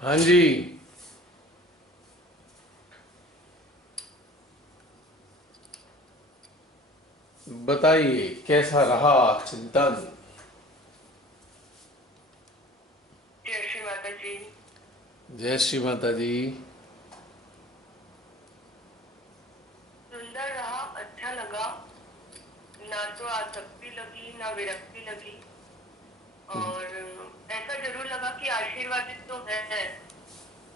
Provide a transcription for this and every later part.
हाँ जी। बताइए कैसा रहा चिंतन। जय श्री माता जी। जय श्री माता दी। सुंदर रहा, अच्छा लगा। ना तो आसक्ति लगी ना विरक्ति लगी। और ऐसा जरूर लगा कि आशीर्वादित तो है।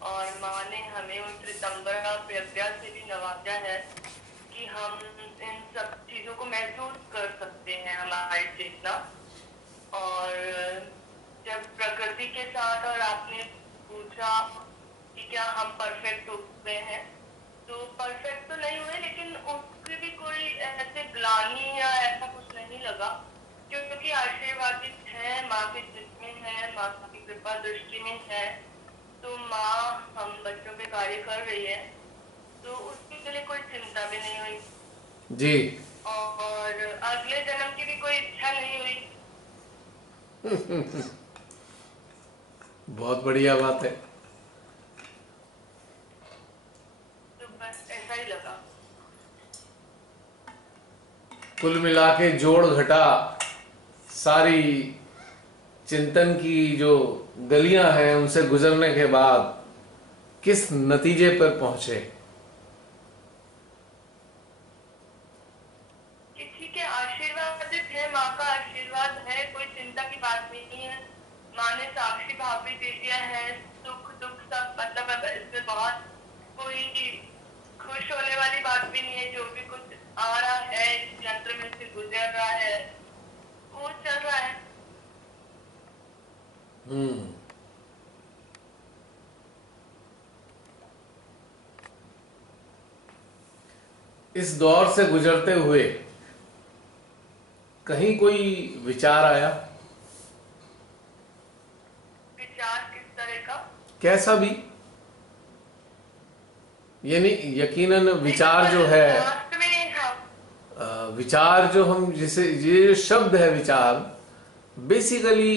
और माँ ने हमें उन श्वेतांबरा प्रज्ञा से भी नवाजा है कि हम इन सब चीजों को महसूस कर सकते हैं, हमारी चेतना। और जब प्रकृति के साथ और आपने पूछा कि क्या हम परफेक्ट हुए हैं, तो परफेक्ट तो नहीं हुए, लेकिन उसकी भी कोई ऐसे ग्लानि या ऐसा कुछ नहीं लगा, क्योंकि आशीर्वादित है, माँ के जिसमें है, माँ की कृपा दृष्टि में है। तो माँ हम बच्चों पे कार्य कर रही है, तो उसके लिए कोई चिंता भी नहीं हुई। जी। और अगले जन्म की भी कोई इच्छा नहीं हुई। बहुत बढ़िया बात है। तो बस ऐसा ही लगा। कुल मिला के जोड़ घटा सारी चिंतन की जो गलियां हैं उनसे गुजरने के बाद किस नतीजे पर पहुंचे। कि ठीक है, आशीर्वादित है, माँ का आशीर्वाद है, कोई चिंता की बात नहीं है। माँ ने साक्षी भाव भी दे दिया है, सुख दुख सब, मतलब अब इसमें बहुत कोई खुश होने वाली बात भी नहीं है। जो भी कुछ आ रहा है, इस यंत्र में से गुजर रहा है, वो चल रहा है। इस दौर से गुजरते हुए कहीं कोई विचार आया? विचार किस तरह का? कैसा भी, यानी यकीनन नहीं तो विचार जो पर है, लास्ट में, हाँ। विचार जो हम जिसे ये जो शब्द है विचार, बेसिकली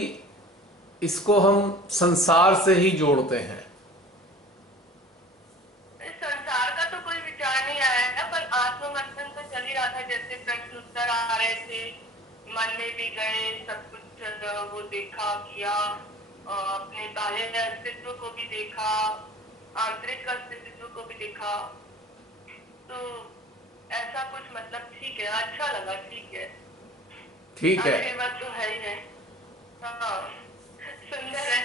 इसको हम संसार से ही जोड़ते हैं। संसार का तो कोई विचार नहीं आया है, पर आत्ममंथन तो चल ही रहा था। जैसे प्रश्न उत्तर आ रहे थे, मन में भी गए, सब कुछ वो देखा किया, अपने बाह्य अस्तित्व को भी देखा, आंतरिक अस्तित्व को भी देखा। तो ऐसा कुछ, मतलब ठीक है, अच्छा लगा, ठीक है। ठीक है। आशीर्वाद तो है ही है। हाँ, सुंदर है।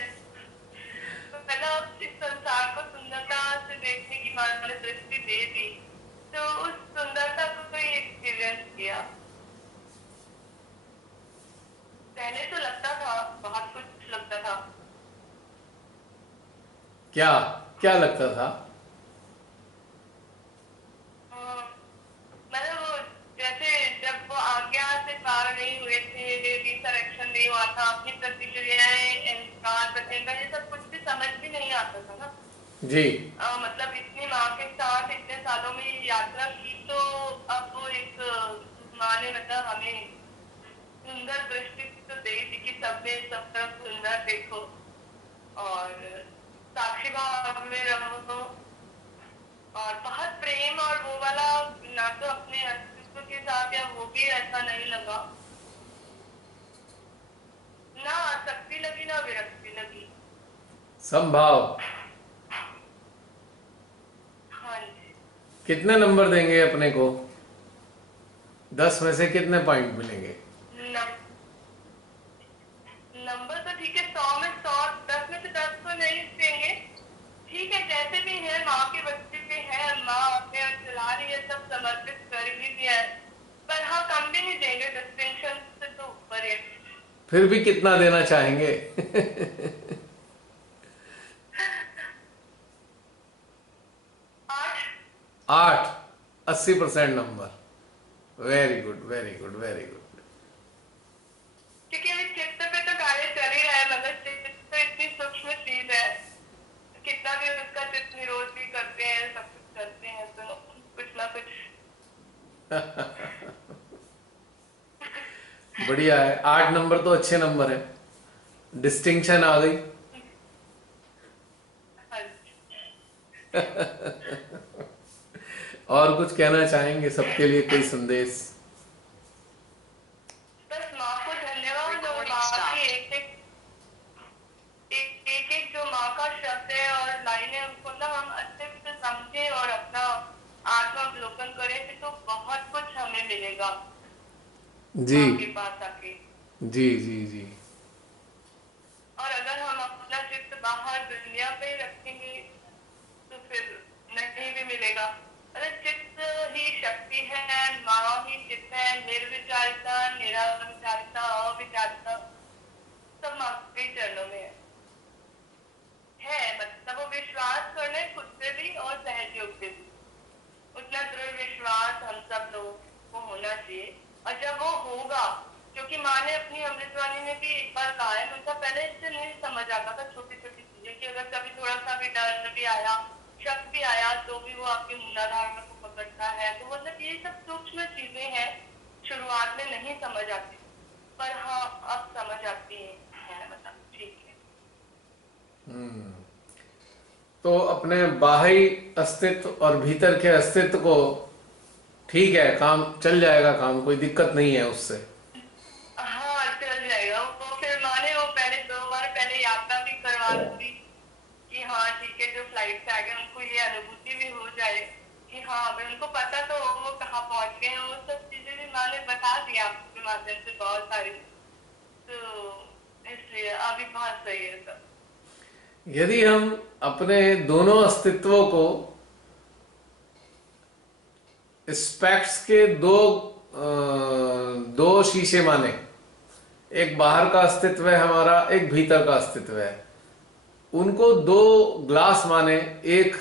तो मतलब इस संसार को सुंदरता से देखने की माँ ने दृष्टि दे दी, तो उस सुंदरता को कोई एक्सपीरियंस किया। पहले तो लगता था, बहुत कुछ लगता था। क्या क्या लगता था? हाँ, मतलब वो, जैसे जब वो आज्ञा से पार नहीं हुए थे, रिसरेक्शन नहीं हुआ था, अपनी प्रतिक्रियाएं, इंकार प्रतिक्रिया, ये सब कुछ भी समझ भी नहीं आता था ना। जी। मतलब इतनी माँ के साथ इतने सालों में ये यात्रा की, तो अब वो एक माँ ने मतलब हमें सुंदर दृष्टि तो दे दी कि सब में सब तरफ सुंदर देखो, और साक्षी भाव में रहो। और बहुत प्रेम, और वो वाला, ना तो अपने अस्तित्व के साथ, या वो भी ऐसा नहीं लगा। ना आसक्ति लगी ना विरक्ति लगी। संभाव। हाँ जी। कितने नंबर देंगे अपने को? 10 में से कितने पॉइंट मिलेंगे? नंबर तो ठीक है, 100 में 100, 10 में से 10 तो नहीं देंगे। ठीक है, जैसे भी है, माँ के बच्चे पे है, माँ अपने आप चला रही है, सब समर्पित कर भी दिया है। पर हाँ, कम भी नहीं देंगे, डिस्टिंक्शन से तो ऊपर है। फिर भी कितना देना चाहेंगे? 8। 8। 80% number. Very good, very good, very good. क्योंकि अभी चित्त पे तो कार्य चल ही रहा है, मतलब चित्त तो इतनी सूक्ष्म चीज है, कितना भी उसका चित्त निरोध भी करते हैं, सब कुछ करते हैं, तो कुछ ना कुछ। बढ़िया है, 8 नंबर तो अच्छे नंबर है। डिस्टिंक्शन आ गई। और कुछ कहना चाहेंगे सबके लिए, कोई संदेश? बस माँ को धन्यवाद, और माँ की एक एक जो माँ का शब्द है और लाइन है, उनको ना हम अच्छे से समझे और अपना आत्मावलोकन करें तो बहुत कुछ हमें मिलेगा जी माँ के पास आके। जी जी जी। और अगर हम अपना चित्त बाहर दुनिया पे रखेंगे तो फिर नहीं भी मिलेगा। अरे चित्त ही शक्ति है, माँ ही चित्त है, निर्विचारिता, निराविचारिता, अविचारिता सब माँ के चरणों में है। मतलब वो विश्वास करने खुद से भी और सहयोग से भी, उतना दृढ़ विश्वास हम सब लोगों को होना चाहिए। और जब वो होगा, क्योंकि माँ ने अपनी अमृतवाणी में भी एक बार कहा है, मतलब पहले इससे नहीं समझ आता था छोटी छोटी चीजें, कि अगर कभी थोड़ा सा भी डर भी आया, शक भी आया, तो भी वो आपके मूलाधार को पकड़ता है। तो मतलब ये सब सूक्ष्म चीजें हैं, शुरुआत में नहीं समझ आती, पर हाँ अब समझ आती है, मतलब ठीक है। तो अपने बाहरी अस्तित्व और भीतर के अस्तित्व को, ठीक है, काम चल जाएगा, काम कोई दिक्कत नहीं है उससे। हाँ चल जाएगा वो। फिर माने वो पहले 2 बार पहले यात्रा भी करवा दूंगी कि हाँ ठीक है, जो फ्लाइट से आ गए उनको ये अनुभूति भी हो जाए कि हाँ अभी उनको पता तो हो वो कहाँ पहुंच गए हैं। वो सब चीजें भी माने बता दिया आपके माध्यम से बहुत सारी, तो इसलिए अभी बहुत सही है सब। यदि हम अपने दोनों अस्तित्वों को स्पेक्ट्स के दो शीशे माने, एक बाहर का अस्तित्व है हमारा, एक भीतर का अस्तित्व है, उनको दो ग्लास माने एक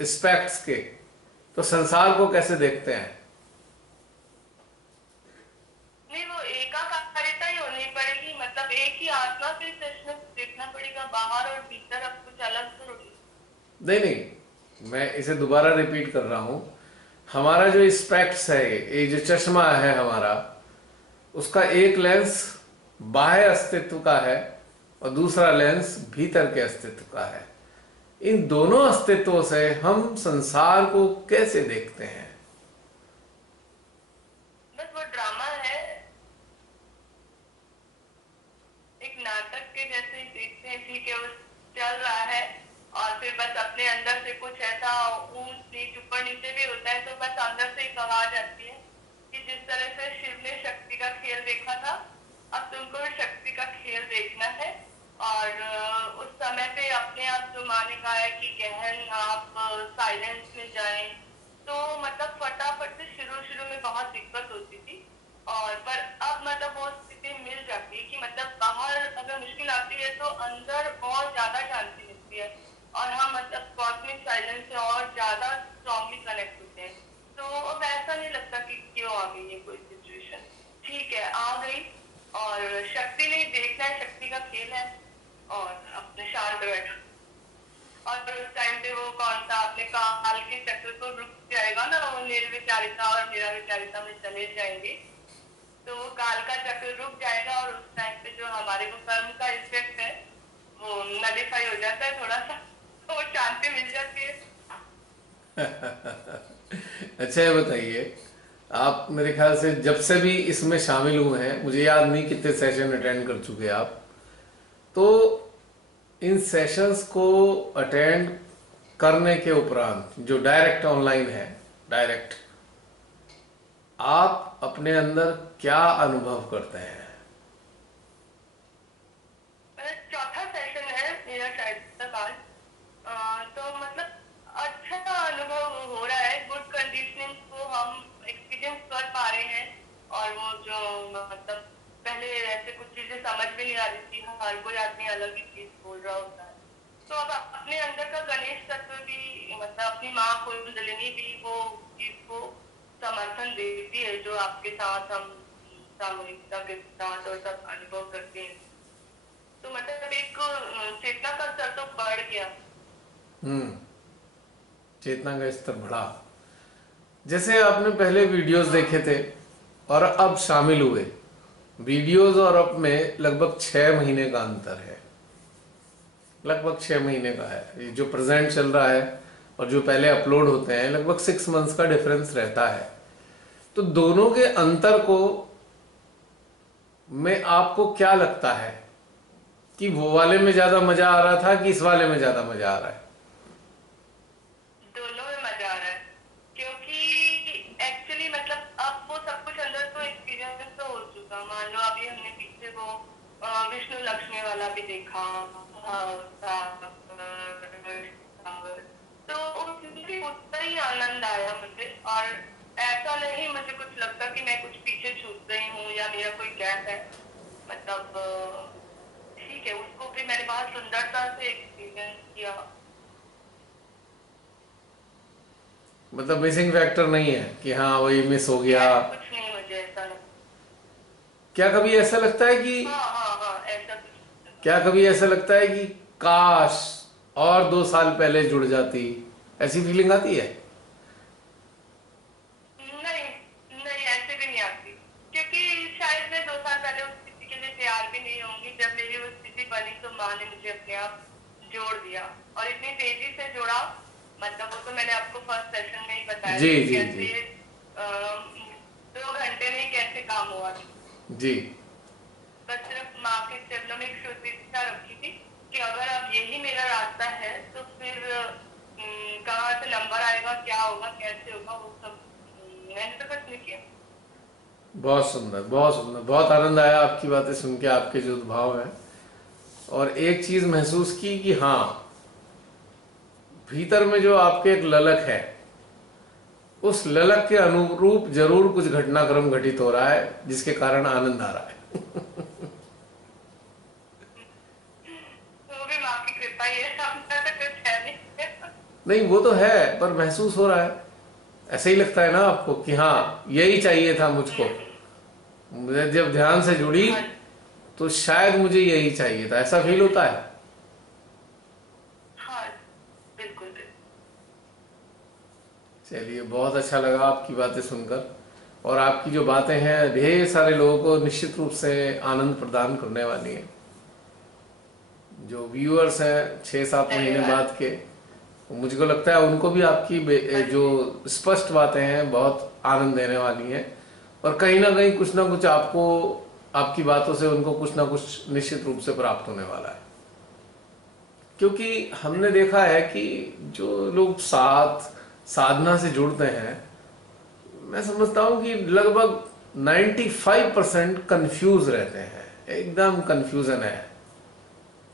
स्पेक्ट्स के, तो संसार को कैसे देखते हैं? नहीं वो एकाकारिता ही होनी पड़ेगी, मतलब एक ही आत्मा से चश्मे से देखना पड़ेगा, बाहर और भीतर अब कुछ अलग थोड़ी। नहीं नहीं, मैं इसे दोबारा रिपीट कर रहा हूं। हमारा जो स्पेक्ट्स है, ये जो चश्मा है हमारा, उसका एक लेंस बाह्य अस्तित्व का है और दूसरा लेंस भीतर के अस्तित्व का है। इन दोनों अस्तित्वों से हम संसार को कैसे देखते हैं? बस वो ड्रामा है, एक नाटक के जैसे ही देखते हैं, ठीक है वो चल रहा है, और फिर बस अपने अंदर से कुछ ऐसा ऊंच नीच ऊपर नीचे भी होता है, तो बस अंदर से एक आवाज आती है कि जिस तरह से शिव ने शक्ति का खेल देखा था, अब तुमको भी शक्ति का खेल देखना है। और उस समय पे अपने आप जो माँ ने कहा है कि गहन आप साइलेंस में जाएं, तो मतलब फटाफट से शुरू शुरू में बहुत दिक्कत होती थी, और पर अब मतलब वो स्थिति मिल जाती है कि मतलब बाहर अगर मुश्किल आती है तो अंदर और ज्यादा शांति मिलती है, और हम मतलब कॉस्मिक साइलेंस से और ज्यादा स्ट्रांगली कनेक्ट होते हैं। तो अब ऐसा नहीं लगता कि क्यों आ गई ये कोई सिचुएशन, ठीक है आ गई, और शक्ति नहीं देखना है, शक्ति का खेल है, और अपने शांत बैठो। और उस टाइम पे वो कौन सा आपने काल के चक्र तो रुक जाएगा ना, वो निर्विचारिता और निराविचारिता में चले जाएंगे, तो वो काल का चक्र रुक जाएगा, और उस टाइम पे जो हमारे को कर्म का इफेक्ट है वो नलिफाई हो जाता है थोड़ा सा, तो वो शांति मिल जाती है। अच्छा ये बताइए, आप मेरे ख्याल से जब से भी इसमें शामिल हुए हैं, मुझे याद नहीं कितने सेशन अटेंड कर चुके आप, तो इन सेशंस को अटेंड करने के उपरांत जो डायरेक्ट ऑनलाइन है, डायरेक्ट, आप अपने अंदर क्या अनुभव करते हैं? चौथा सेशन है मेरा शायद तक आज, तो मतलब अच्छा अनुभव हो रहा है, गुड कंडीशनिंग को हम एक्सपीरियंस कर पा रहे हैं। और वो जो मतलब पहले ऐसे कुछ चीजें समझ में नहीं आ रही थी, हर कोई आदमी अलग ही चीज बोल रहा होता है, तो अब अपने अंदर का गणेश तत्व भी, मतलब अपनी माँ कुंडलिनी भी वो चीज को समर्थन देती है, जो आपके साथ हम सामूहिकता के साथ और सब अनुभव करते हैं। तो मतलब एक चेतना का स्तर तो बढ़ गया। चेतना का स्तर बढ़ा। जैसे आपने पहले वीडियोस देखे थे और अब शामिल हुए, वीडियोस और अब में लगभग 6 महीने का अंतर है, लगभग 6 महीने का है। ये जो प्रेजेंट चल रहा है और जो पहले अपलोड होते हैं, लगभग 6 मंथ्स का डिफरेंस रहता है। तो दोनों के अंतर को में आपको क्या लगता है कि वो वाले में ज्यादा मजा आ रहा था कि इस वाले में ज्यादा मजा आ रहा है? दोनों में मजा आ रहा है, क्योंकि एक्चुअली मतलब अब वो सब कुछ अंदर तो एक्सपीरियंस तो हो चुका। मान लो अभी हमने पीछे वो विष्णु लक्ष्मी वाला भी देखा, तो उसमें भी उतना ही आनंद आया मुझे। और ऐसा नहीं मुझे कुछ लगता कि मैं कुछ पीछे छूट गई हूँ या मेरा कोई गैप है। मतलब ठीक है, उसको भी मैंने बहुत सुंदरता से एक्सपीरियंस किया। मतलब मिसिंग फैक्टर नहीं है कि हाँ वही मिस हो गया? कुछ नहीं, मुझे ऐसा लगता। क्या कभी ऐसा लगता है कि हाँ हाँ हाँ, ऐसा कुछ क्या कभी ऐसा लगता है कि काश और 2 साल पहले जुड़ जाती, ऐसी फीलिंग आती है? नहीं। नहीं, ऐसे भी नहीं आती, क्योंकि शायद मैं 2 साल पहले उस स्थिति के लिए तैयार भी नहीं होंगी। जब मेरी वो स्थिति बनी तो माँ ने मुझे अपने आप जोड़ दिया, और इतनी तेजी से जोड़ा। मतलब वो तो मैंने आपको फर्स्ट सेशन में ही बताया जी था कि जी जी। कैसे 2 घंटे में ही कैसे काम हुआ। जी। बस सिर्फ माँ के चरणों में एक शुद्ध इच्छा रखी थी कि अगर अब यही मेरा रास्ता है तो फिर कहाँ से नंबर आएगा, क्या होगा, कैसे होगा, वो सब मैंने तो कुछ नहीं किया। बहुत सुंदर, बहुत सुंदर, बहुत आनंद आया आपकी बातें सुन के, आपके जो भाव हैं। और एक चीज महसूस की कि हाँ, भीतर में जो आपके एक ललक है, उस ललक के अनुरूप जरूर कुछ घटनाक्रम घटित हो रहा है जिसके कारण आनंद आ रहा है। वो भी माँ की कृपा ही है, अपना तो कुछ है नहीं। नहीं, वो तो है, पर महसूस हो रहा है। ऐसे ही लगता है ना आपको कि हाँ यही चाहिए था मुझको? मुझे जब ध्यान से जुड़ी हाँ तो शायद मुझे यही चाहिए था, ऐसा फील होता है। हाँ, बिल्कुल बिल्कुल। चलिए, बहुत अच्छा लगा आपकी बातें सुनकर। और आपकी जो बातें हैं ढेर सारे लोगों को निश्चित रूप से आनंद प्रदान करने वाली हैं। जो व्यूअर्स हैं 6-7 महीने धन्यवाद। बाद के, मुझको लगता है उनको भी आपकी हाँ जो जी। स्पष्ट बातें हैं बहुत आनंद देने वाली हैं। और कहीं ना कुछ आपको, आपकी बातों से उनको कुछ ना कुछ निश्चित रूप से प्राप्त होने वाला है। क्योंकि हमने देखा है कि जो लोग साधना से जुड़ते हैं, मैं समझता हूं कि लगभग 95% कंफ्यूज रहते हैं। एकदम कंफ्यूजन है,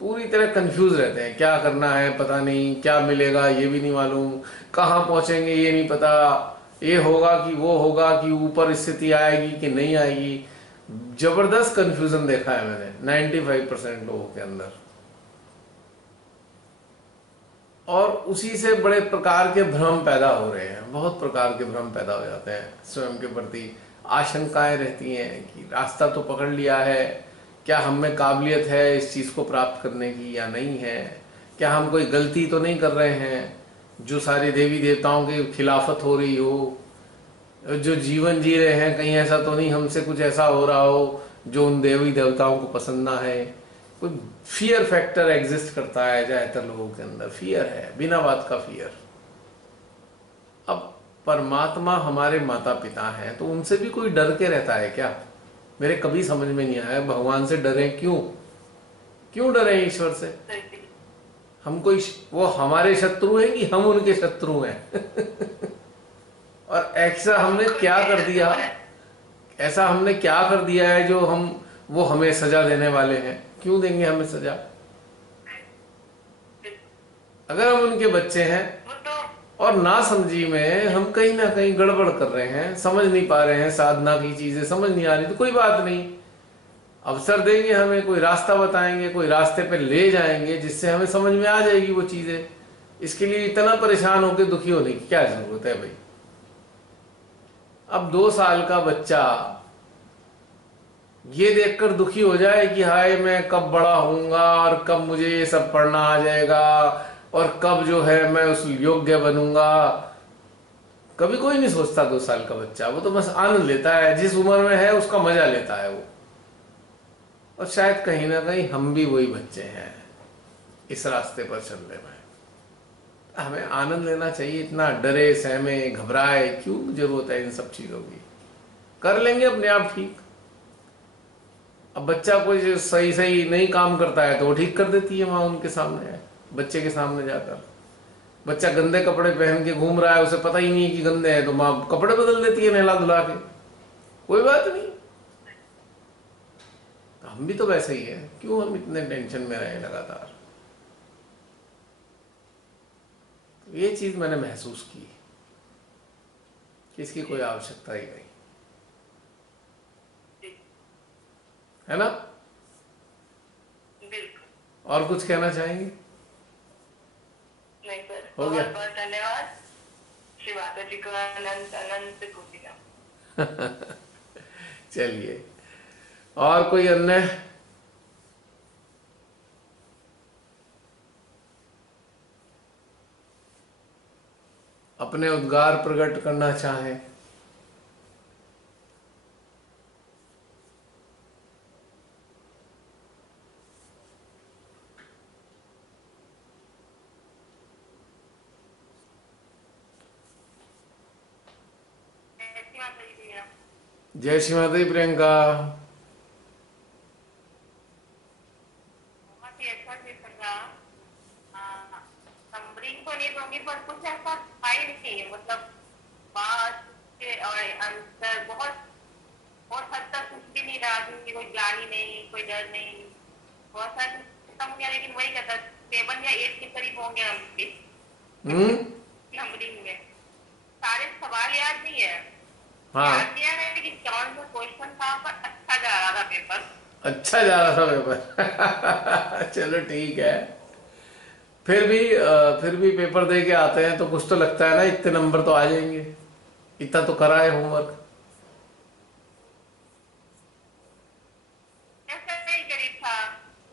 पूरी तरह कंफ्यूज रहते हैं। क्या करना है पता नहीं, क्या मिलेगा ये भी नहीं मालूम, कहाँ पहुंचेंगे ये नहीं पता, ये होगा कि वो होगा, कि ऊपर स्थिति आएगी कि नहीं आएगी। जबरदस्त कंफ्यूजन देखा है मैंने 95% लोगों के अंदर। और उसी से बड़े प्रकार के भ्रम पैदा हो रहे हैं, बहुत प्रकार के भ्रम पैदा हो जाते हैं। स्वयं के प्रति आशंकाएं रहती हैं कि रास्ता तो पकड़ लिया है, क्या हम में काबिलियत है इस चीज को प्राप्त करने की या नहीं है, क्या हम कोई गलती तो नहीं कर रहे हैं जो सारी देवी देवताओं की खिलाफत हो रही हो, जो जीवन जी रहे हैं कहीं ऐसा तो नहीं हमसे कुछ ऐसा हो रहा हो जो उन देवी देवताओं को पसंद ना है। कोई फियर फैक्टर एग्जिस्ट करता है ज्यादातर लोगों के अंदर, फियर है, बिना बात का फियर। अब परमात्मा हमारे माता पिता हैं तो उनसे भी कोई डर के रहता है क्या? मेरे कभी समझ में नहीं आया भगवान से डरे क्यों? क्यों डरे ईश्वर से? हम कोई, वो हमारे शत्रु हैं कि हम उनके शत्रु हैं? और ऐसा हमने क्या कर दिया, ऐसा हमने क्या कर दिया है जो हम, वो हमें सजा देने वाले हैं? क्यों देंगे हमें सजा? अगर हम उनके बच्चे हैं और ना समझी में हम कहीं ना कहीं गड़बड़ कर रहे हैं, समझ नहीं पा रहे हैं, साधना की चीजें समझ नहीं आ रही, तो कोई बात नहीं, अवसर देंगे, हमें कोई रास्ता बताएंगे, कोई रास्ते पे ले जाएंगे जिससे हमें समझ में आ जाएगी वो चीजें। इसके लिए इतना परेशान होकर दुखी होने की क्या जरूरत है भाई? अब 2 साल का बच्चा ये देखकर दुखी हो जाए कि हाय मैं कब बड़ा होऊंगा और कब मुझे ये सब पढ़ना आ जाएगा और कब जो है मैं उस योग्य बनूंगा, कभी कोई नहीं सोचता। 2 साल का बच्चा वो तो बस आनंद लेता है, जिस उम्र में है उसका मजा लेता है वो। और शायद कहीं ना कहीं हम भी वही बच्चे हैं इस रास्ते पर चलने में। हमें आनंद लेना चाहिए, इतना डरे सहमे घबराए क्यों जरूरत है इन सब चीजों की। कर लेंगे अपने आप ठीक। अब बच्चा कोई सही सही नहीं काम करता है तो वो ठीक कर देती है माँ उनके सामने, बच्चे के सामने जाकर। बच्चा गंदे कपड़े पहन के घूम रहा है, उसे पता ही नहीं है कि गंदे हैं, तो माँ कपड़े बदल देती है नहला धुला के, कोई बात नहीं। तो हम भी तो वैसे ही है, क्यों हम इतने टेंशन में रहे लगातार। ये चीज मैंने महसूस की कि इसकी कोई आवश्यकता ही नहीं है ना। बिल्कुल और कुछ कहना चाहेंगे? नहीं सर, हो बहुत गया। बहुत धन्यवाद। श्री माता जी को अनंत अनंत कोटि नमन। चलिए, और कोई अन्य? अपने उद्गार प्रकट करना चाहें? ऐसी माता जी भैया, जय श्री माता दी प्रियंका। बहुत ही अच्छा सेशन रहा। नंबरिंग तो नहीं दूंगी पर कुछ ऐसा था ही नहीं, मतलब बात के और अंतर बहुत बहुत हद तक कुछ भी नहीं रहा, क्योंकि कोई ग्लानि नहीं, कोई डर नहीं, बहुत सारे खत्म हो गया। लेकिन वही कहता 7 या 8 के करीब होंगे हम हम्म। नंबरिंग में। सारे सवाल याद नहीं है, हाँ, याद नहीं है, लेकिन कौन सा क्वेश्चन था पर अच्छा जा रहा था पेपर। अच्छा जा रहा था पेपर। चलो ठीक है। फिर भी पेपर दे के आते हैं तो कुछ तो लगता है ना, इतने नंबर तो आ जाएंगे, इतना तो करा है होमवर्क। ऐसा नहीं करीब था,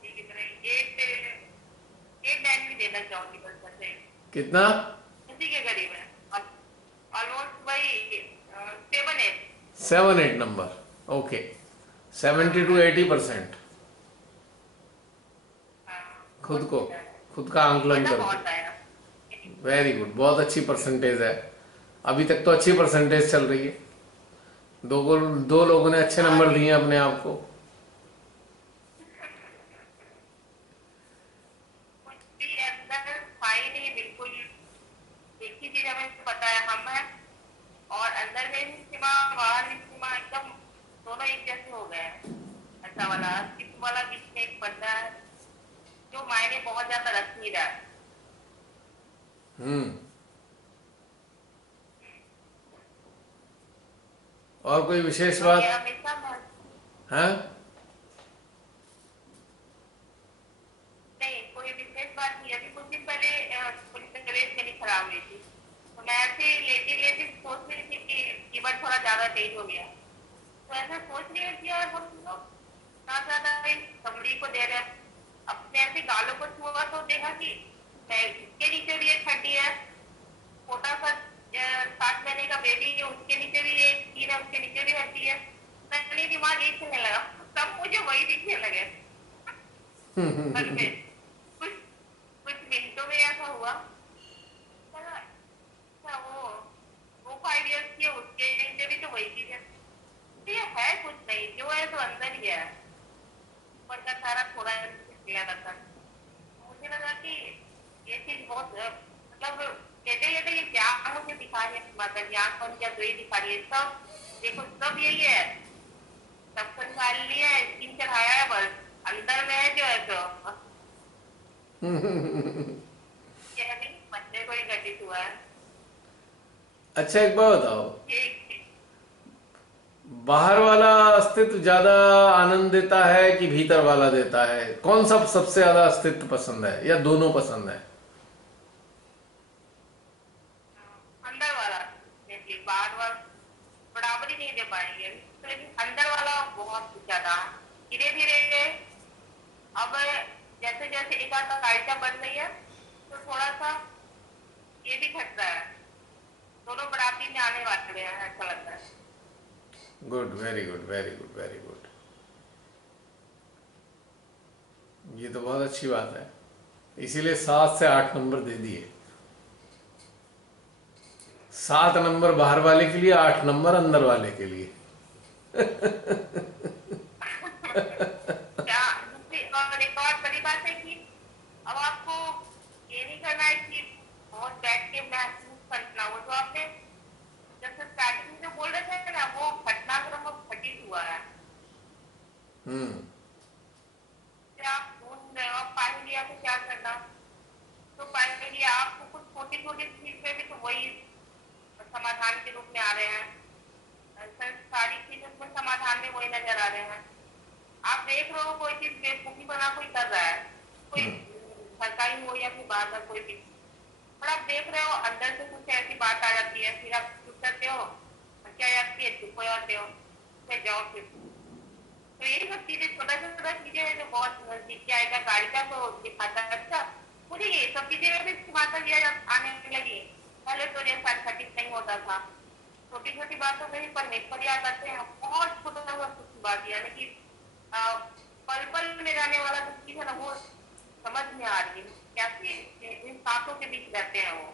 लेकिन 8 9 भी देना चाहूंगी बस ऐसे, कितना? उसी के करीब है ऑलमोस्ट वही 7 8। 7 8 नंबर, ओके। 70 to 80% खुद को, खुद का आंकलन मजा करके। बहुत आया। वेरी गुड, बहुत अच्छी परसेंटेज है। अभी तक तो अच्छी परसेंटेज चल रही है। दो लोगों ने अच्छे हाँ नंबर जी, दिए अपने आप को। कुछ भी अंदर था ही नहीं बिल्कुल। एक ही चीज हमें पता है, हम हैं और अंदर में भी सीमा, बाहर भी सीमा, एकदम दोनों एक जैसे हो गए हैं। ऐसा वाला अस्तित्व वाला बीच में एक बंदा है जो मायने बहुत ज्यादा रख नहीं रहा है। हम्म। और कोई विशेष तो ये बात हमेशा है? नहीं, कोई विशेष बात नहीं। अभी कुछ दिन पहले पुलिस में तबीयत मेरी खराब हुई थी, तो मैं ऐसे लेटी लेटी सोच रही थी कि फीवर थोड़ा ज्यादा तेज हो गया। तो ऐसा सोच रही थी और हम लोग ना ज्यादा कमरी को दे रहे हैं, अपने ऐसे गालों को छुआ तो देखा कि इसके नीचे भी एक हड्डी है, छोटा सा 7 महीने का बेबी है, उसके नीचे भी एक कील है, उसके नीचे भी हड्डी है। मैंने दिमाग एक चलने लगा, तब मुझे वही दिखने लगे घर में। कुछ कुछ मिनटों में ऐसा हुआ, चला, अच्छा वो 5 इयर्स की है, उसके नीचे भी तो वही चीज है। तो ये है कुछ नहीं, जो है तो अंदर ही है, ऊपर का सारा थोड़ा निकला रहता है। मुझे लगा कि ये चीज बहुत मतलब लेते लेते ये क्या मुझे दिखा रही है माता जी, आंख बंद किया तो ये दिखा रही है, सब देखो सब यही है, सबको निकाल लिया है, स्किन चढ़ाया है, बस अंदर में है जो है तो ये अभी बच्चे को ही घटित हुआ है। अच्छा, एक बात बताओ, एक बाहर वाला अस्तित्व ज्यादा आनंद देता है कि भीतर वाला देता है? कौन सा सबसे ज्यादा अस्तित्व पसंद है, या दोनों पसंद है? अंदर वाला देखिए, बाहर वाला बराबरी नहीं दे पाएंगे, तो लेकिन अंदर वाला बहुत ज्यादा धीरे धीरे। अब जैसे जैसे एक आध कारिका बढ़ रही है तो थोड़ा सा ये भी घट रहा है, दोनों बराबरी में आने वाले हैं, ऐसा लगता है। Good, very good, very good, very good. ये तो बहुत अच्छी बात है, इसीलिए 7 से 8 नंबर दे दिए। 7 नंबर बाहर वाले के लिए, 8 नंबर अंदर वाले के लिए। क्या दूसरी और एक और बड़ी बात है कि अब आपको ये नहीं करना है कि बहुत बैठ के महसूस करना। वो जो आपने जैसे स्टार्टिंग में जो बोल रहे थे ना, वो घटनाक्रम अब घटित हुआ है। हम्म। कि आप ढूंढ रहे हो, आप पानी लिया तो क्या करना, तो पानी लिया आपको कुछ छोटी छोटी चीज में भी तो वही समाधान के रूप में आ रहे हैं। सारी चीज उसमें समाधान में वही नजर आ रहे हैं। आप देख रहे हो कोई चीज बेवकूफी बना कोई कर रहा है, कोई सरकारी हो या फिर बाहर का कोई भी, और आप देख रहे हो अंदर से कुछ ऐसी बात आ जाती है, फिर आप चुप करते हो, क्या जाती है, चुप हो जाते हो, फिर जाओ फिर। तो यही सब चीजें, छोटा छोटा चीजें हैं जो बहुत नजदीक के आएगा गाड़ी का तो दिखाता है। अच्छा मुझे ये सब चीजें में भी दिमाग लिया आने लगी। पहले तो ये घटित नहीं होता था, छोटी छोटी बातों में ही पर नेपर याद आते हैं, बहुत छोटा छोटा कुछ बात, यानी कि पल पल में जाने वाला जो चीज है ना, वो समझ में आ रही है कैसे इन सांसों के बीच रहते हैं वो।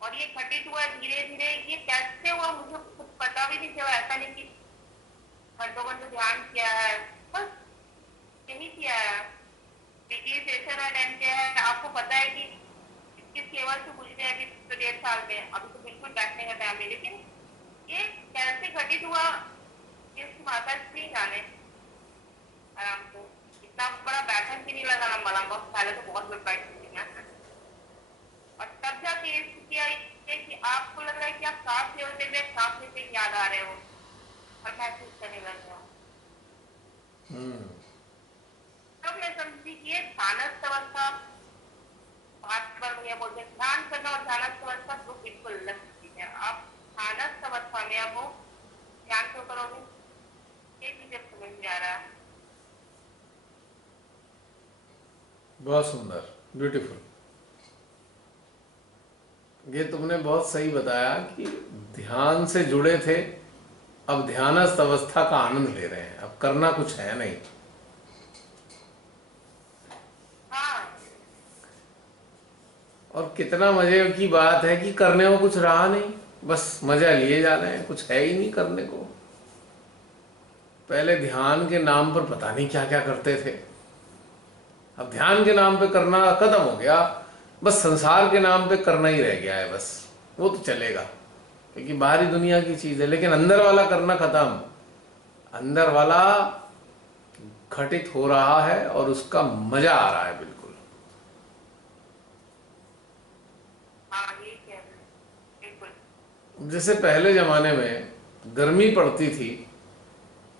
और ये घटित हुआ धीरे धीरे, ये कैसे हुआ मुझे कुछ पता भी नहीं चला। ऐसा नहीं कि घंटों घंटों ध्यान किया है, बस यही किया है। सेशन अटेंड किया है। आपको पता है कि किस लेवल से गुजरे अभी तो 1.5 साल में, अभी तो बिल्कुल बैठने का टाइम है, लेकिन ये कैसे घटित हुआ ये माता श्री जाने। आराम से इतना बड़ा बैठक भी नहीं लगा लंबा लंबा, पहले तो बहुत लोग बैठते थे ना। और तब जाके ये स्थिति आई है कि आपको लग रहा है कि आप सांस लेते हुए सांस लेते याद आ रहे हो और महसूस करने लग रहे हो। तब मैं समझी कि ये ध्यानस्थ अवस्था, बात पर भैया बोलते हैं ध्यान करना और ध्यानस्थ अवस्था तो बिल्कुल अलग चीज है। आप ध्यानस्थ अवस्था में अब वो ध्यान क्यों करोगे, ये चीजें समझ में आ रहा है। बहुत सुंदर, ब्यूटीफुल। ये तुमने बहुत सही बताया कि ध्यान से जुड़े थे, अब ध्यानस्थ अवस्था का आनंद ले रहे हैं, अब करना कुछ है नहीं। और कितना मजे की बात है कि करने को कुछ रहा नहीं, बस मजा लिए जा रहे हैं, कुछ है ही नहीं करने को। पहले ध्यान के नाम पर पता नहीं क्या क्या करते थे, अब ध्यान के नाम पे करना खत्म हो गया, बस संसार के नाम पे करना ही रह गया है। बस वो तो चलेगा क्योंकि बाहरी दुनिया की चीज है, लेकिन अंदर वाला करना खत्म। अंदर वाला घटित हो रहा है और उसका मजा आ रहा है बिल्कुल। जैसे पहले जमाने में गर्मी पड़ती थी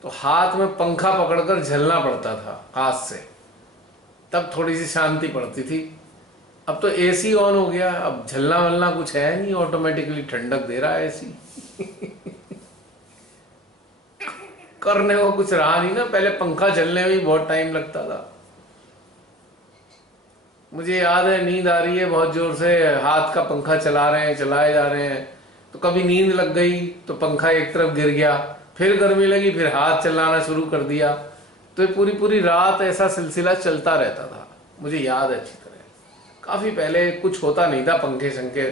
तो हाथ में पंखा पकड़कर झलना पड़ता था हाथ से, तब थोड़ी सी शांति पड़ती थी। अब तो एसी ऑन हो गया, अब झलना वलना कुछ है नहीं, ऑटोमेटिकली ठंडक दे रहा है एसी। करने को कुछ रहा नहीं ना, पहले पंखा चलने में भी बहुत टाइम लगता था। मुझे याद है नींद आ रही है बहुत जोर से, हाथ का पंखा चला रहे हैं, चलाए जा रहे हैं, तो कभी नींद लग गई तो पंखा एक तरफ गिर गया, फिर गर्मी लगी फिर हाथ चलाना शुरू कर दिया, तो ये पूरी पूरी रात ऐसा सिलसिला चलता रहता था। मुझे याद है अच्छी तरह, काफी पहले कुछ होता नहीं था पंखे शंखे,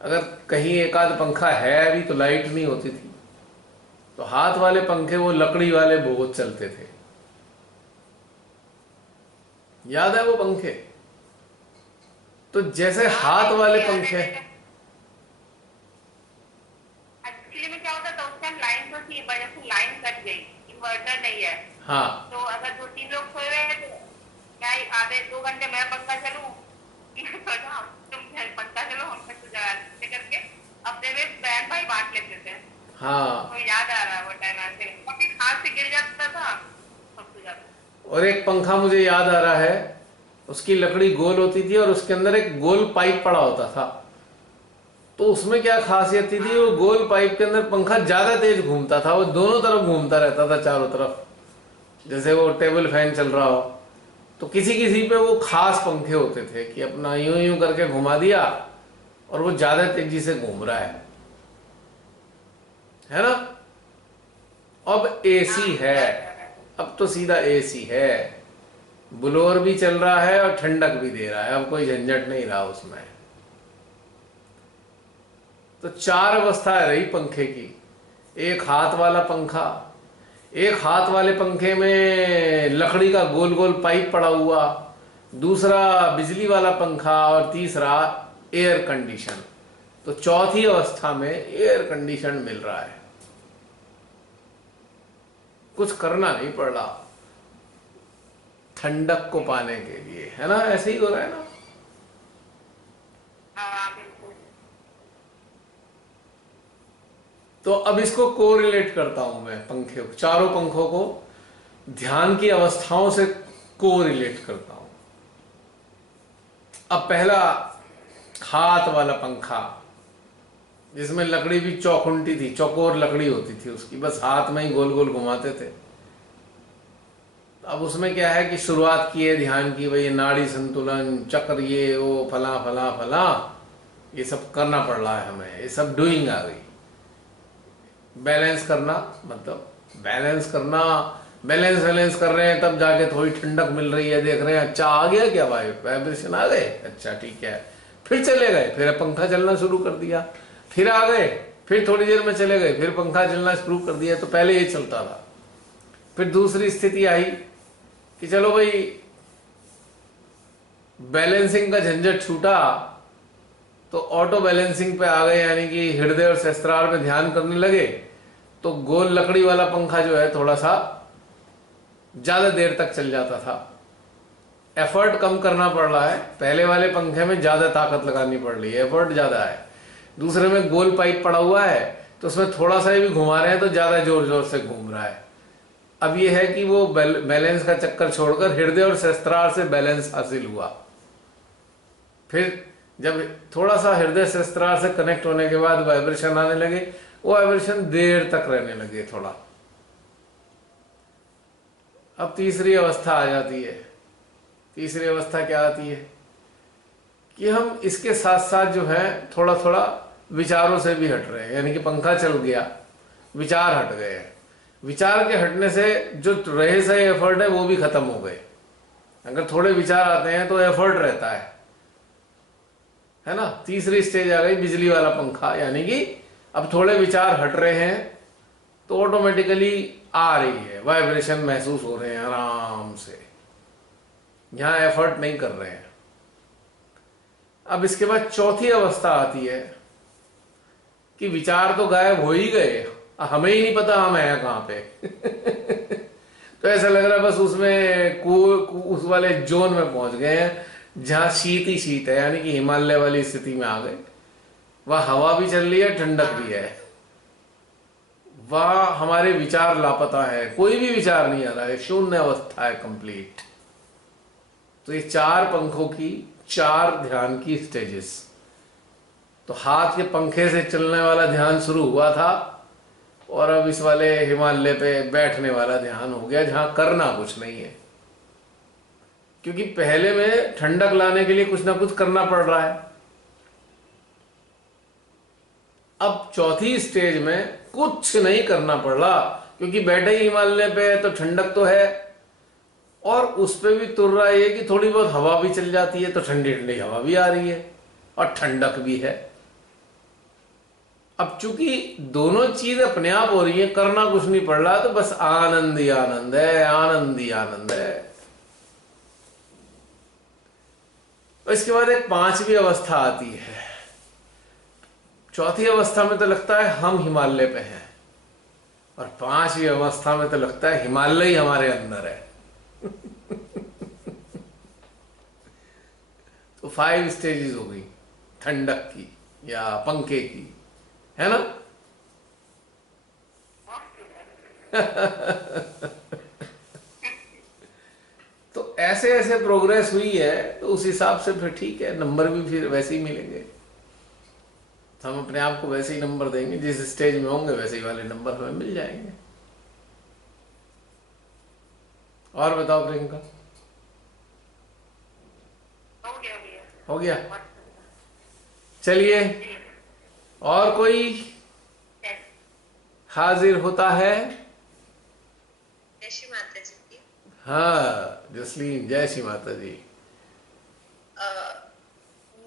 अगर कहीं एक आध पंखा है अभी तो लाइट नहीं होती थी, तो हाथ वाले पंखे वो लकड़ी वाले बहुत चलते थे। याद है वो पंखे, तो जैसे हाथ वाले पंखे। एक्चुअली में क्या होता था उस टाइम, लाइन तो थी पर जैसे लाइन कट गई, इन्वर्टर नहीं है, हाँ, तो अगर 2-3 लोग सोए हुए हैं तो क्या आधे 2 घंटे मैं पंखा चलूं, तुम पंखा चलो हम तक करके अपने में बहन भाई बांट लेते थे। हाँ, तो याद आ रहा है वो टाइम ऐसे कभी हाथ से गिर जाता था सब कुछ जाता। और एक पंखा मुझे याद आ रहा है, उसकी लकड़ी गोल होती थी और उसके अंदर एक गोल पाइप पड़ा होता था, तो उसमें क्या खासियत थी, वो गोल पाइप के अंदर पंखा ज्यादा तेज घूमता था, वो दोनों तरफ घूमता रहता था, चारों तरफ, जैसे वो टेबल फैन चल रहा हो। तो किसी किसी पे वो खास पंखे होते थे कि अपना यूं यूं करके घुमा दिया और वो ज्यादा तेजी से घूम रहा है ना। अब एसी है, अब तो सीधा एसी है, ब्लोअर भी चल रहा है और ठंडक भी दे रहा है, अब कोई झंझट नहीं रहा उसमें। तो चार अवस्था रही पंखे की। एक हाथ वाला पंखा, एक हाथ वाले पंखे में लकड़ी का गोल गोल पाइप पड़ा हुआ, दूसरा बिजली वाला पंखा और तीसरा एयर कंडीशन। तो चौथी अवस्था में एयर कंडीशन मिल रहा है, कुछ करना नहीं पड़ रहा ठंडक को पाने के लिए, है ना? ऐसे ही हो रहा है ना? हाँ बिल्कुल। तो अब इसको कोरिलेट करता हूं मैं, पंखे को, चारों पंखों को ध्यान की अवस्थाओं से कोरिलेट करता हूं। अब पहला हाथ वाला पंखा, जिसमें लकड़ी भी चौखुंटी थी, चौकोर लकड़ी होती थी उसकी, बस हाथ में ही गोल गोल घुमाते थे। अब उसमें क्या है कि शुरुआत की है ध्यान की, भाई नाड़ी संतुलन, चक्र, ये वो फला फला फला, ये सब करना पड़ रहा है हमें, ये सब डूइंग आ गई। बैलेंस करना, मतलब बैलेंस करना, बैलेंस कर रहे हैं, तब जाके थोड़ी ठंडक मिल रही है, देख रहे हैं अच्छा आ गया क्या, वाइब्रेशन आ गए, अच्छा ठीक है, फिर चले गए, फिर पंखा चलना शुरू कर दिया, फिर आ गए, फिर थोड़ी देर में चले गए, फिर पंखा चलना शुरू कर दिया। तो पहले ये चलता था, फिर दूसरी स्थिति आई कि चलो भाई बैलेंसिंग का झंझट छूटा, तो ऑटो बैलेंसिंग पे आ गए, यानी कि हृदय और सहस्त्रार में ध्यान करने लगे। तो गोल लकड़ी वाला पंखा जो है थोड़ा सा ज्यादा देर तक चल जाता था, एफर्ट कम करना पड़ रहा है। पहले वाले पंखे में ज्यादा ताकत लगानी पड़ रही है, एफर्ट ज्यादा है। दूसरे में गोल पाइप पड़ा हुआ है, तो उसमें थोड़ा सा भी घुमा रहे हैं तो ज्यादा जोर जोर से घूम रहा है। अब यह है कि वो बैलेंस का चक्कर छोड़कर हृदय और सहस्त्रार से बैलेंस हासिल हुआ। फिर जब थोड़ा सा हृदय सहस्त्रार से कनेक्ट होने के बाद वाइब्रेशन आने लगे, वो वाइब्रेशन देर तक रहने लगे थोड़ा। अब तीसरी अवस्था आ जाती है। तीसरी अवस्था क्या आती है कि हम इसके साथ साथ जो है थोड़ा थोड़ा विचारों से भी हट रहे हैं, यानी कि पंखा चल गया, विचार हट गए हैं। विचार के हटने से जो रहे सही एफर्ट है वो भी खत्म हो गए। अगर थोड़े विचार आते हैं तो एफर्ट रहता है ना? तीसरी स्टेज आ गई बिजली वाला पंखा, यानी कि अब थोड़े विचार हट रहे हैं तो ऑटोमेटिकली आ रही है, वाइब्रेशन महसूस हो रहे हैं आराम से, यहां एफर्ट नहीं कर रहे हैं। अब इसके बाद चौथी अवस्था आती है कि विचार तो गायब हो ही गए, हमें ही नहीं पता हम हैं कहां पे तो ऐसा लग रहा है बस उसमें उस वाले जोन में पहुंच गए हैं जहां शीत ही शीत है, यानी कि हिमालय वाली स्थिति में आ गए। वह हवा भी चल रही है, ठंडक भी है, वह हमारे विचार लापता है, कोई भी विचार नहीं आ रहा है, शून्य अवस्था है कंप्लीट। तो ये चार पंखों की चार ध्यान की स्टेजेस। तो हाथ के पंखे से चलने वाला ध्यान शुरू हुआ था और अब इस वाले हिमालय पे बैठने वाला ध्यान हो गया, जहां करना कुछ नहीं है, क्योंकि पहले में ठंडक लाने के लिए कुछ ना कुछ करना पड़ रहा है। अब चौथी स्टेज में कुछ नहीं करना पड़ रहा, क्योंकि बैठे ही हिमालय पे है तो ठंडक तो है, और उस पे भी तुर रहा है कि थोड़ी बहुत हवा भी चल जाती है, तो ठंडी ठंडी हवा भी आ रही है और ठंडक भी है। अब चूंकि दोनों चीज अपने आप हो रही है, करना कुछ नहीं पड़ रहा, तो बस आनंद ही आनंद है, आनंद ही आनंद है। और इसके बाद एक पांचवी अवस्था आती है। चौथी अवस्था में तो लगता है हम हिमालय पे हैं, और पांचवी अवस्था में तो लगता है हिमालय ही हमारे अंदर है तो 5 स्टेजेस हो गई ठंडक की या पंखे की, है ना? तो ऐसे ऐसे प्रोग्रेस हुई है, तो उस हिसाब से फिर ठीक है, नंबर भी फिर वैसे ही मिलेंगे। तो हम अपने आप को वैसे ही नंबर देंगे, जिस स्टेज में होंगे वैसे ही वाले नंबर हमें मिल जाएंगे। और बताओ प्रियंका, हो गया? चलिए, और कोई हाजिर होता है? जय श्री माता जी की। हाँ जसलीन, जय श्री माता जी। अ,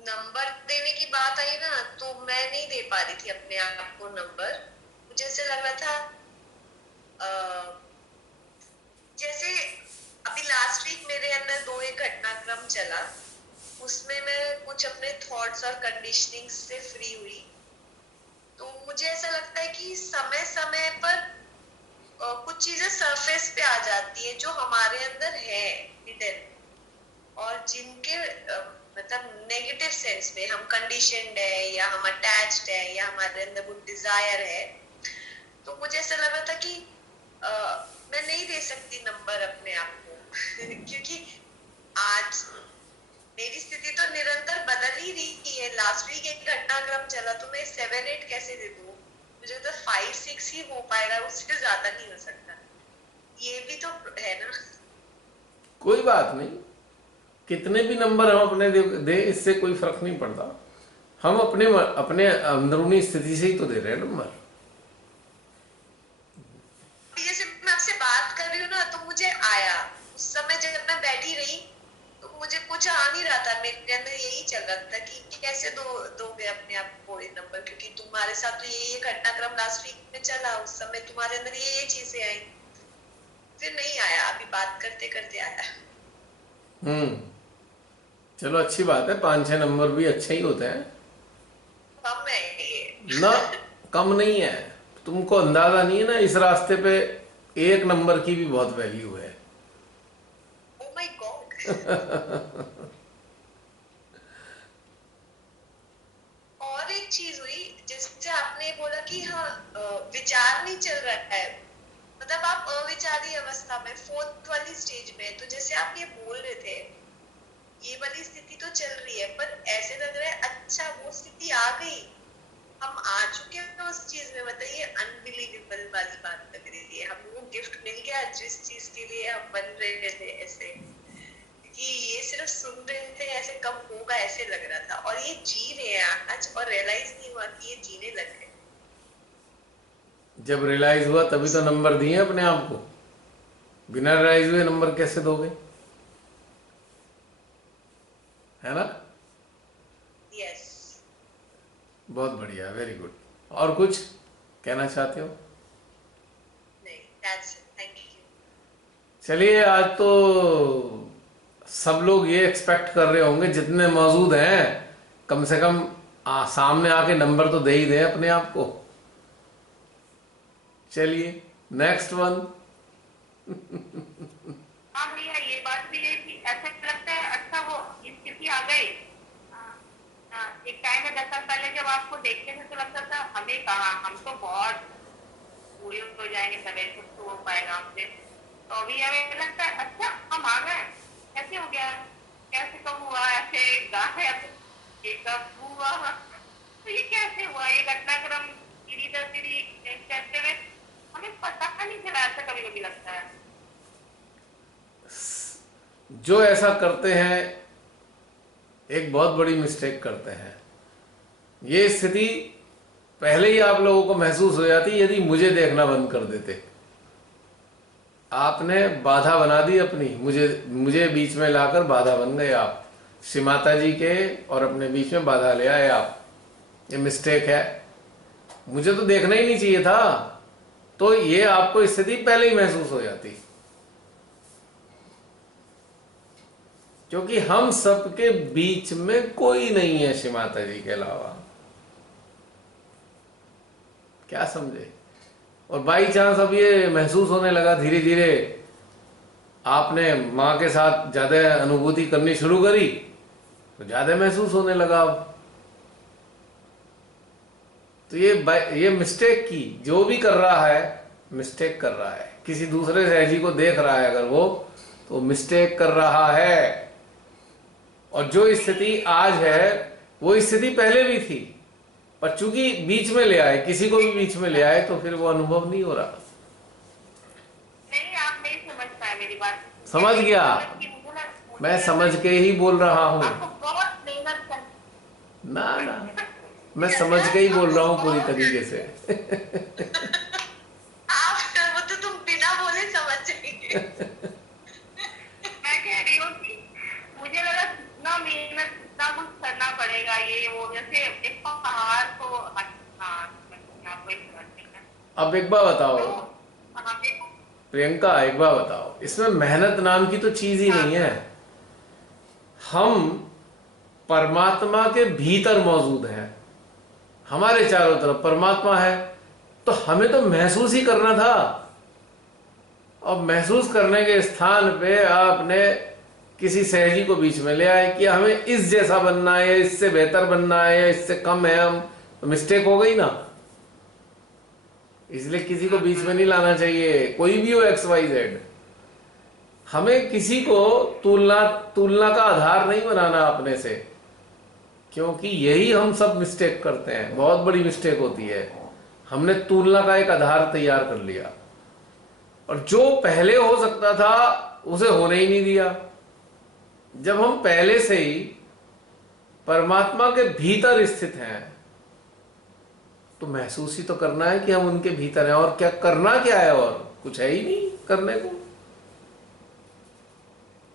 नंबर देने की बात आई ना, तो मैं नहीं दे पा रही थी अपने आप को नंबर। मुझे ऐसे लग रहा था अ, जैसे अभी लास्ट वीक मेरे अंदर दो एक घटनाक्रम चला, उसमें मैं कुछ अपने थॉट्स और कंडीशनिंग से फ्री हुई। तो मुझे ऐसा लगता है कि समय समय पर कुछ चीजें सरफेस पे आ जाती है जो हमारे अंदर है हिडन, और जिनके मतलब नेगेटिव सेंस में हम कंडीशनड है या हम अटैच्ड है या हमारे अंदर वो डिजायर है। तो मुझे ऐसा लगा था कि अ, मैं नहीं दे सकती नंबर अपने आप को क्योंकि आज मेरी स्थिति तो निरंतर बदल ही रही है। लास्ट वीक एक घटनाक्रम चला तो मैं 7-8 कैसे दे दूं? मुझे तो 5-6 ही हो पाएगा, उससे ज्यादा नहीं हो सकता। ये भी तो है ना। कोई बात नहीं, कितने भी नंबर हम अपने दे, इससे कोई फर्क नहीं पड़ता। हम अपने अपने अंदरूनी स्थिति से ही तो दे रहे हैं नंबर। जैसे मैं आपसे बात कर रही हूँ ना, तो मुझे आया उस समय जब मैं बैठी रही, तो मुझे कुछ आ नहीं रहा था। मेरे अंदर यही चल रहा था कि कैसे दोगे अपने आप को ये नंबर, क्योंकि तुम्हारे साथ तो ये घटनाक्रम लास्ट वीक में चला, उस समय तुम्हारे अंदर ये चीजें आई। फिर नहीं आया, अभी बात करते करते आया। हम्म। चलो अच्छी बात है, 5-6 नंबर भी अच्छे ही होते हैं कम है ये। ना। कम नहीं है। तुमको अंदाजा नहीं है ना, इस रास्ते पे एक नंबर की भी बहुत वैल्यू है। Oh my God. और एक चीज हुई, जैसे आपने बोला कि हाँ विचार नहीं चल रहा है, मतलब आप अविचारी अवस्था में फोर्थ वाली स्टेज में। तो जैसे आप ये बोल रहे थे, ये वाली स्थिति तो चल रही है, पर ऐसे लग रहा है अच्छा वो स्थिति आ गई, हम आ चुके हैं उस चीज में। मतलब ये अनबिलीवेबल वाली बात लग रही है। हमको गिफ्ट मिल गया जिस चीज के लिए हम बन रहे थे, ऐसे कि ये सिर्फ सुन रहे थे ऐसे कब होगा ऐसे लग रहा था, और ये जी रहे हैं आज, और रियलाइज नहीं हुआ कि ये जीने लग रहे। जब रियलाइज हुआ तभी तो नंबर दिए अपने आप को। बिना रियलाइज हुए नंबर कैसे दोगे? है ना। यस। बहुत बढ़िया, वेरी गुड। और कुछ कहना चाहते हो? नहीं, दैट्स इट, थैंक यू। चलिए, आज तो सब लोग ये एक्सपेक्ट कर रहे होंगे जितने मौजूद हैं, कम से कम सामने आके नंबर तो दे ही दें अपने आप को। चलिए नेक्स्ट वन। हाँ भैया, ये बात भी है कि ऐसा लगता है अच्छा वो स्थिति आ गई। एक टाइम में 10 साल पहले जब आपको देखते थे तो लगता था हमें कहा, हम तो बहुत बूढ़े हो जाएंगे, समय कुछ तो हो पाएगा हमसे। तो अभी हमें लगता है अच्छा हम आ गए, कैसे हो गया, कैसे कब हुआ, ऐसे गायब, ये कब हुआ, तो ये कैसे हुआ, ये घटनाक्रम सीढ़ी दर सीढ़ी चढ़ते हुए हमें पता नहीं चला। ऐसा कभी कभी लगता है। जो ऐसा करते हैं एक बहुत बड़ी मिस्टेक करते हैं। ये स्थिति पहले ही आप लोगों को महसूस हो जाती यदि मुझे देखना बंद कर देते। आपने बाधा बना दी अपनी, मुझे बीच में लाकर बाधा बन गए आप। श्री माता जी के और अपने बीच में बाधा ले आए आप। ये मिस्टेक है। मुझे तो देखना ही नहीं चाहिए था, तो ये आपको स्थिति पहले ही महसूस हो जाती। क्योंकि हम सबके बीच में कोई नहीं है श्री माता जी के अलावा। क्या समझे? और बाई चांस अब ये महसूस होने लगा धीरे धीरे, आपने मां के साथ ज्यादा अनुभूति करनी शुरू करी तो ज्यादा महसूस होने लगा अब। तो ये मिस्टेक की, जो भी कर रहा है मिस्टेक कर रहा है। किसी दूसरे सहजी को देख रहा है अगर वो, तो मिस्टेक कर रहा है। और जो स्थिति आज है वो स्थिति पहले भी थी, पर चूंकि बीच में ले आए, किसी को भी बीच में ले आए, तो फिर वो अनुभव नहीं हो रहा। नहीं, आप नहीं समझ पाए मेरी बात। समझ गया, मैं समझ के ही बोल रहा हूं। आपको बहुत मेहनत कर, ना ना, मैं समझ के ही बोल रहा हूं पूरी तरीके से। आप वो तो तुम बिना बोले समझ जाएंगे। अब एक बात बताओ तो हाँ देखो। प्रियंका, एक बात बताओ, इसमें मेहनत नाम की तो चीज ही हाँ नहीं है। हम परमात्मा के भीतर मौजूद हैं, हमारे चारों तरफ परमात्मा है, तो हमें तो महसूस ही करना था। और महसूस करने के स्थान पे आपने किसी सहजी को बीच में ले आए कि हमें इस जैसा बनना है, इससे बेहतर बनना है, या इससे कम है हम, तो मिस्टेक हो गई ना। इसलिए किसी को बीच में नहीं लाना चाहिए, कोई भी हो, एक्स वाई जेड। हमें किसी को तुलना तुलना का आधार नहीं बनाना अपने से, क्योंकि यही हम सब मिस्टेक करते हैं, बहुत बड़ी मिस्टेक होती है। हमने तुलना का एक आधार तैयार कर लिया, और जो पहले हो सकता था उसे होने ही नहीं दिया। जब हम पहले से ही परमात्मा के भीतर स्थित हैं, तो महसूस ही तो करना है कि हम उनके भीतर हैं। और क्या करना, क्या है, और कुछ है ही नहीं करने को।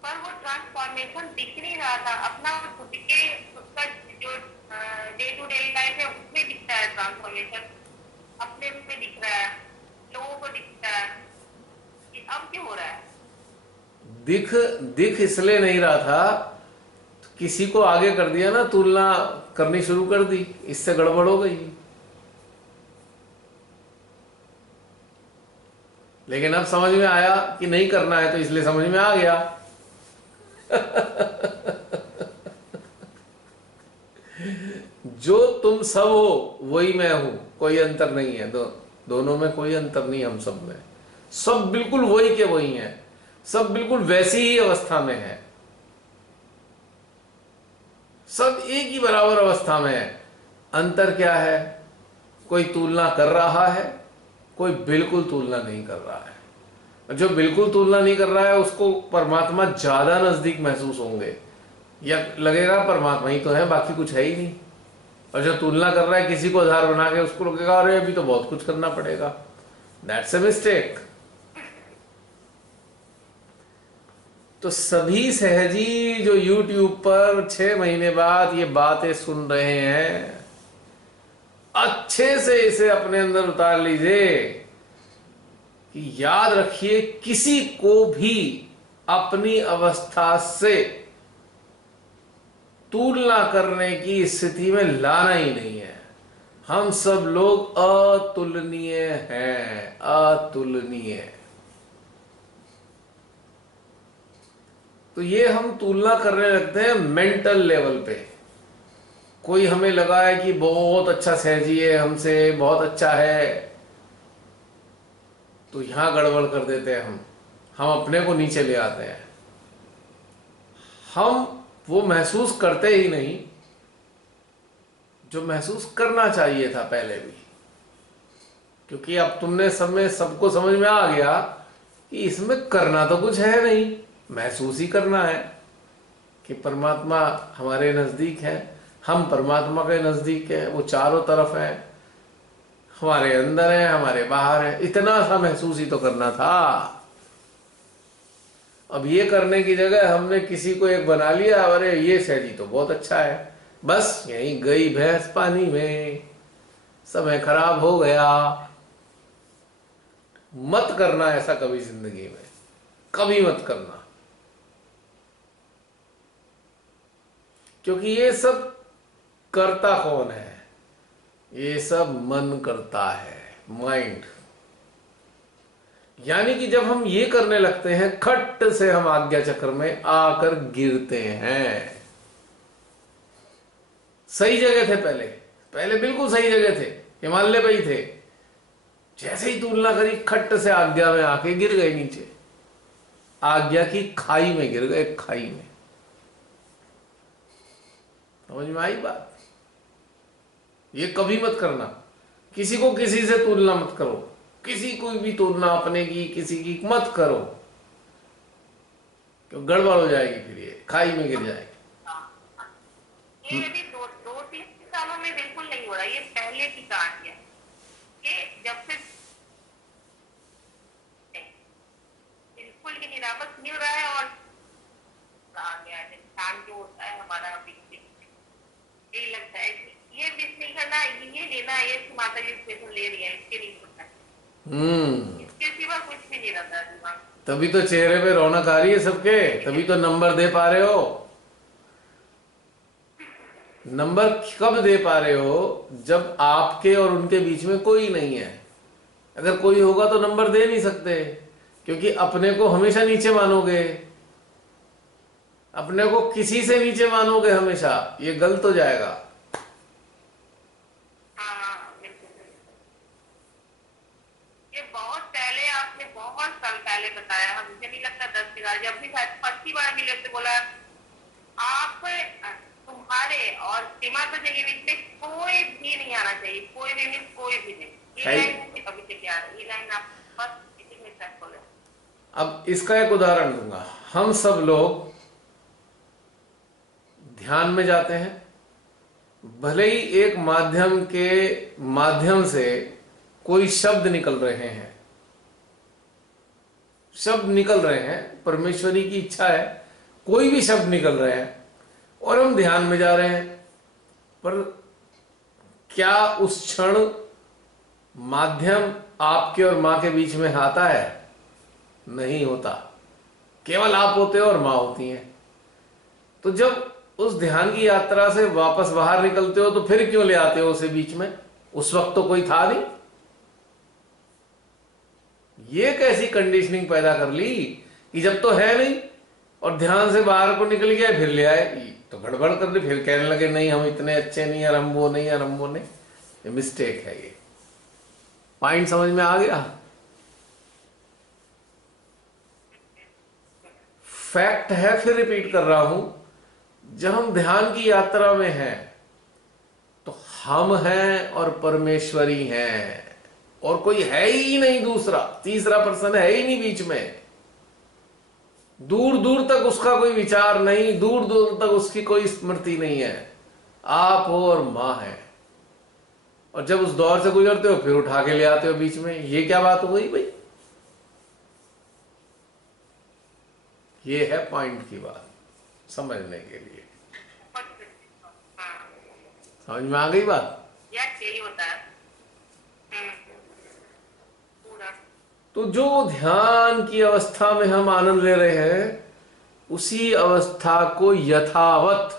पर वो ट्रांसफॉर्मेशन दिख नहीं रहा था अपना, खुद के खुद का जो डे टू डे लाइफ है उसमें दिखता है ट्रांसफॉर्मेशन, अपने में दिख रहा है, लोगों को दिखता है। ये अब क्यों हो रहा है? दिख दिख इसलिए नहीं रहा था, तो किसी को आगे कर दिया ना, तुलना करनी शुरू कर दी, इससे गड़बड़ हो गई। लेकिन अब समझ में आया कि नहीं करना है, तो इसलिए समझ में आ गया। जो तुम सब हो वही मैं हूं, कोई अंतर नहीं है। दोनों में कोई अंतर नहीं, हम सब में सब बिल्कुल वही के वही हैं, सब बिल्कुल वैसी ही अवस्था में है, सब एक ही बराबर अवस्था में है। अंतर क्या है? कोई तुलना कर रहा है, कोई बिल्कुल तुलना नहीं कर रहा है। जो बिल्कुल तुलना नहीं कर रहा है उसको परमात्मा ज्यादा नजदीक महसूस होंगे, या लगेगा परमात्मा ही तो है, बाकी कुछ है ही नहीं। और जो तुलना कर रहा है किसी को आधार बना के, उसको लगेगा अरे अभी तो बहुत कुछ करना पड़ेगा। That's a mistake. तो सभी सहजी जो YouTube पर 6 महीने बाद ये बातें सुन रहे हैं, अच्छे से इसे अपने अंदर उतार लीजिए कि याद रखिए, किसी को भी अपनी अवस्था से तुलना करने की स्थिति में लाना ही नहीं है। हम सब लोग अतुलनीय हैं, अतुलनीय। तो ये हम तुलना करने लगते हैं मेंटल लेवल पे। कोई हमें लगा है कि बहुत अच्छा सहजी है, हमसे बहुत अच्छा है, तो यहां गड़बड़ कर देते हैं। हम अपने को नीचे ले आते हैं। हम वो महसूस करते ही नहीं जो महसूस करना चाहिए था पहले भी, क्योंकि अब तुमने सबको समझ में आ गया कि इसमें करना तो कुछ है नहीं, महसूस ही करना है कि परमात्मा हमारे नजदीक है, हम परमात्मा के नजदीक है, वो चारों तरफ है, हमारे अंदर है, हमारे बाहर है। इतना सा महसूस ही तो करना था। अब ये करने की जगह हमने किसी को एक बना लिया, अरे ये सहजी तो बहुत अच्छा है, बस यहीं गई भैंस पानी में, समय खराब हो गया। मत करना ऐसा कभी जिंदगी में, कभी मत करना। क्योंकि ये सब करता कौन है? ये सब मन करता है, माइंड। यानी कि जब हम ये करने लगते हैं, खट से हम आज्ञा चक्र में आकर गिरते हैं। सही जगह थे पहले, पहले बिल्कुल सही जगह थे, हिमालय पे ही थे। जैसे ही तुलना करी, खट से आज्ञा में आके गिर गए नीचे, आज्ञा की खाई में गिर गए, खाई में। समझ में आई बात? ये कभी मत करना। किसी को किसी से तुलना मत करो, किसी को भी तुलना अपने की किसी की मत करो, क्यों गड़बड़ हो जाएगी, फिर ये खाई में गिर जाएगी। ये अभी दो तीन सालों में बिल्कुल नहीं हो रहा, ये पहले की कहानी है। ये जब से बिल्कुल ही निरापद नहीं हो रहा है। और कहा गया है इंसान जो होता है हमारा, यही लगता है कि ये मिस नहीं करना, ये लेना है, ये माता जी स्पेशल ले रही है, इसके नहीं होता है। इसके सिवा कुछ भी नहीं रहता है दिमाग। तभी तो चेहरे पे रौनक आ रही है सबके, तभी तो नंबर दे पा रहे हो। नंबर कब दे पा रहे हो? जब आपके और उनके बीच में कोई नहीं है। अगर कोई होगा तो नंबर दे नहीं सकते, क्योंकि अपने को हमेशा नीचे मानोगे, अपने को किसी से नीचे मानोगे हमेशा, ये गलत हो जाएगा। हाँ बिल्कुल बिल्कुल। ये बहुत पहले आपने बहुत साल पहले बताया, हम मुझे नहीं लगता 10 जब भी शायद पहली बार मिले तो बोला आप तुम्हारे और सीमा तो के बीच में कोई भी नहीं आना चाहिए, कोई भी मीन कोई भी नहीं। ये है। लाइन मुझे कभी से क्या है, ये लाइन आप बस इसी में सेट बोले। अब इसका एक उदाहरण दूंगा। हम सब लोग ध्यान में जाते हैं, भले ही एक माध्यम के माध्यम से कोई शब्द निकल रहे हैं, शब्द निकल रहे हैं, परमेश्वरी की इच्छा है, कोई भी शब्द निकल रहे हैं और हम ध्यान में जा रहे हैं, पर क्या उस क्षण माध्यम आपके और मां के बीच में आता है? नहीं होता, केवल आप होते हो और मां होती हैं। तो जब उस ध्यान की यात्रा से वापस बाहर निकलते हो तो फिर क्यों ले आते हो उसे बीच में? उस वक्त तो कोई था नहीं। ये कैसी कंडीशनिंग पैदा कर ली कि जब तो है नहीं और ध्यान से बाहर को निकल गया फिर ले आए, तो गड़बड़ कर दी, फिर कहने लगे नहीं हम इतने अच्छे नहीं, यार हम वो नहीं, यार हम वो नहीं। ये मिस्टेक है। ये पॉइंट समझ में आ गया? फैक्ट है, फिर रिपीट कर रहा हूं, जब हम ध्यान की यात्रा में हैं तो हम हैं और परमेश्वरी हैं, और कोई है ही नहीं, दूसरा तीसरा पर्सन है ही नहीं बीच में। दूर दूर तक उसका कोई विचार नहीं, दूर दूर तक उसकी कोई स्मृति नहीं है। आप हो और मां है, और जब उस दौर से गुजरते हो फिर उठा के ले आते हो बीच में। ये क्या बात हो गई भाई? ये है पॉइंट की बात समझने के लिए। समझ में आ गई बात? यही होता है। पूरा तो जो ध्यान की अवस्था में हम आनंद ले रहे हैं, उसी अवस्था को यथावत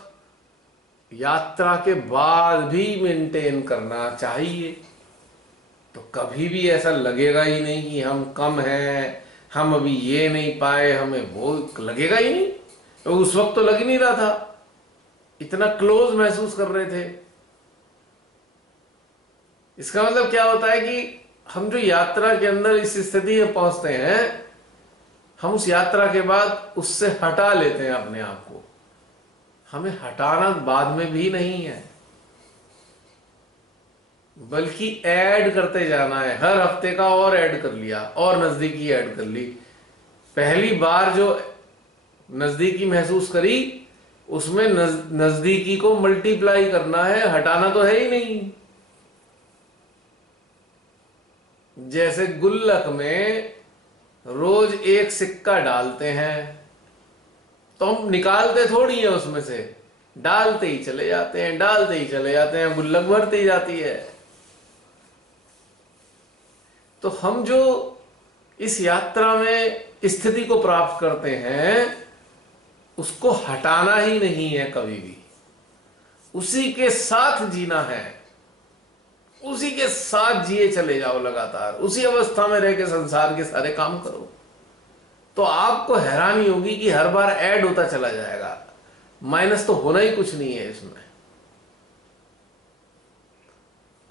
यात्रा के बाद भी मेंटेन करना चाहिए। तो कभी भी ऐसा लगेगा ही नहीं कि हम कम हैं, हम अभी ये नहीं पाए, हमें वो लगेगा ही नहीं। तो उस वक्त तो लग ही नहीं रहा था, इतना क्लोज महसूस कर रहे थे। इसका मतलब क्या होता है कि हम जो यात्रा के अंदर इस स्थिति में पहुंचते हैं, हम उस यात्रा के बाद उससे हटा लेते हैं अपने आप को। हमें हटाना बाद में भी नहीं है, बल्कि ऐड करते जाना है। हर हफ्ते का और ऐड कर लिया, और नजदीकी ऐड कर ली। पहली बार जो नजदीकी महसूस करी, उसमें नजदीकी को मल्टीप्लाई करना है, हटाना तो है ही नहीं। जैसे गुल्लक में रोज एक सिक्का डालते हैं, तो हम निकालते थोड़ी है उसमें से, डालते ही चले जाते हैं, डालते ही चले जाते हैं, गुल्लक बढ़ती ही जाती है। तो हम जो इस यात्रा में स्थिति को प्राप्त करते हैं, उसको हटाना ही नहीं है कभी भी। उसी के साथ जीना है, उसी के साथ जिए चले जाओ लगातार, उसी अवस्था में रह के संसार के सारे काम करो। तो आपको हैरानी होगी कि हर बार ऐड होता चला जाएगा, माइनस तो होना ही कुछ नहीं है इसमें।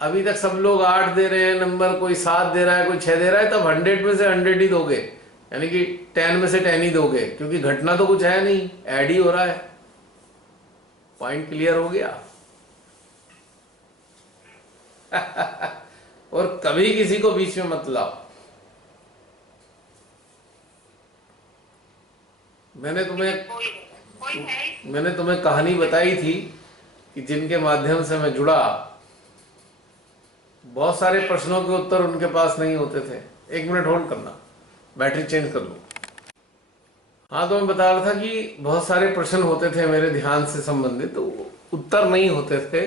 अभी तक सब लोग 8 दे रहे हैं नंबर, कोई 7 दे रहा है, कोई 6 दे रहा है, तब 100 में से 100 ही दोगे, यानी कि 10 में से 10 ही दोगे, क्योंकि घटना तो कुछ है नहीं, ऐड ही हो रहा है। पॉइंट क्लियर हो गया? और कभी किसी को बीच में मत लाओ। मैंने तुम्हें कहानी बताई थी कि जिनके माध्यम से मैं जुड़ा, बहुत सारे प्रश्नों के उत्तर उनके पास नहीं होते थे। 1 मिनट होल्ड करना, बैटरी चेंज कर लूं। हाँ, तो मैं बता रहा था कि बहुत सारे प्रश्न होते थे मेरे ध्यान से संबंधित, तो उत्तर नहीं होते थे,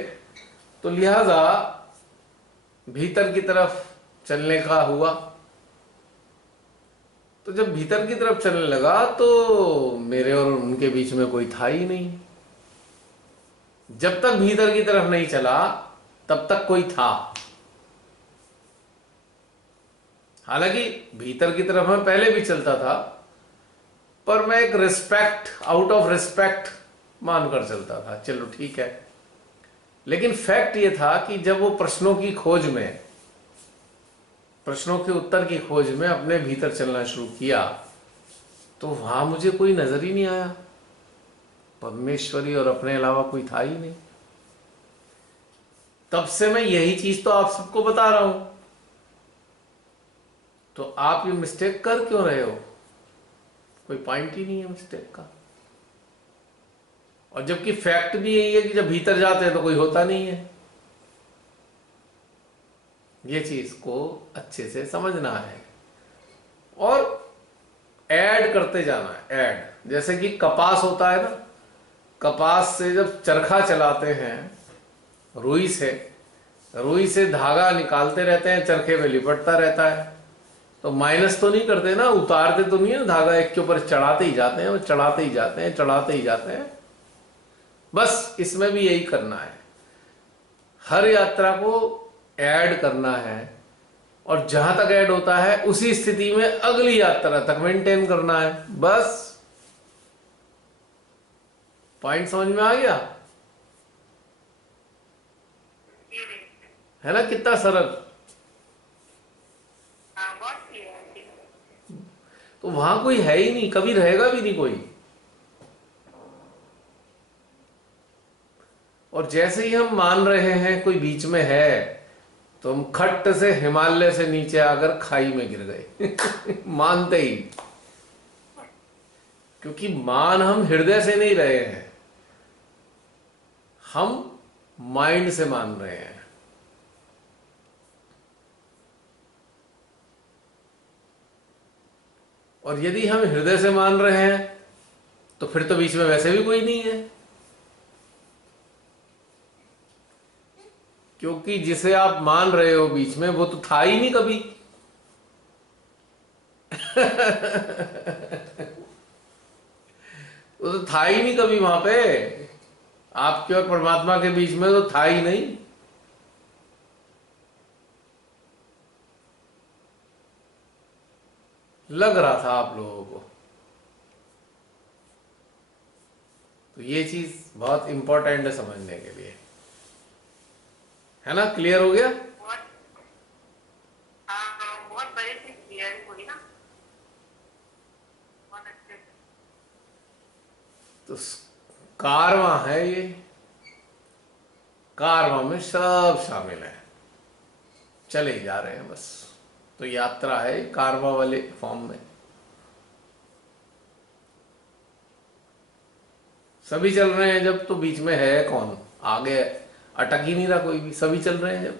तो लिहाजा भीतर की तरफ चलने का हुआ। तो जब भीतर की तरफ चलने लगा तो मेरे और उनके बीच में कोई था ही नहीं। जब तक भीतर की तरफ नहीं चला तब तक कोई था। हालांकि भीतर की तरफ मैं पहले भी चलता था, पर मैं एक रिस्पेक्ट, आउट ऑफ रिस्पेक्ट मानकर चलता था, चलो ठीक है। लेकिन फैक्ट ये था कि जब वो प्रश्नों की खोज में, प्रश्नों के उत्तर की खोज में अपने भीतर चलना शुरू किया तो वहां मुझे कोई नजर ही नहीं आया। परमेश्वरी और अपने अलावा कोई था ही नहीं। तब से मैं यही चीज तो आप सबको बता रहा हूं। तो आप ये मिस्टेक कर क्यों रहे हो? कोई पॉइंट ही नहीं है मिस्टेक का। और जबकि फैक्ट भी यही है कि जब भीतर जाते हैं तो कोई होता नहीं है। ये चीज को अच्छे से समझना है और ऐड करते जाना है। ऐड, जैसे कि कपास होता है ना, कपास से जब चरखा चलाते हैं रुई से धागा निकालते रहते हैं, चरखे में लिपटता रहता है, तो माइनस तो नहीं करते ना, उतारते तो नहीं है, धागा एक के ऊपर चढ़ाते ही जाते हैं, चढ़ाते ही जाते हैं, चढ़ाते ही जाते हैं। बस इसमें भी यही करना है, हर यात्रा को ऐड करना है और जहां तक ऐड होता है उसी स्थिति में अगली यात्रा तक मेंटेन करना है। बस पॉइंट समझ में आ गया है ना? कितना सरल। तो वहां कोई है ही नहीं, कभी रहेगा भी नहीं कोई। और जैसे ही हम मान रहे हैं कोई बीच में है, तो हम खट्ट से हिमालय से नीचे आकर खाई में गिर गए मानते ही। क्योंकि मान हम हृदय से नहीं रहे हैं, हम माइंड से मान रहे हैं। और यदि हम हृदय से मान रहे हैं तो फिर तो बीच में वैसे भी कोई नहीं है, क्योंकि जिसे आप मान रहे हो बीच में वो तो था ही नहीं कभी वो तो था ही नहीं कभी वहां पे। आपके और परमात्मा के बीच में तो था ही नहीं। लग रहा था आप लोगों को। तो ये चीज बहुत इंपॉर्टेंट है समझने के लिए, है ना? क्लियर हो गया? बहुत बड़े से क्लियर हुई ना, बहुत अच्छे से। तो कारवां है ये, कारवां में सब शामिल है, चले ही जा रहे हैं बस। तो यात्रा है कारवां वाले फॉर्म में, सभी चल रहे हैं जब, तो बीच में है कौन? आगे अटक ही नहीं रहा कोई भी, सभी चल रहे हैं जब।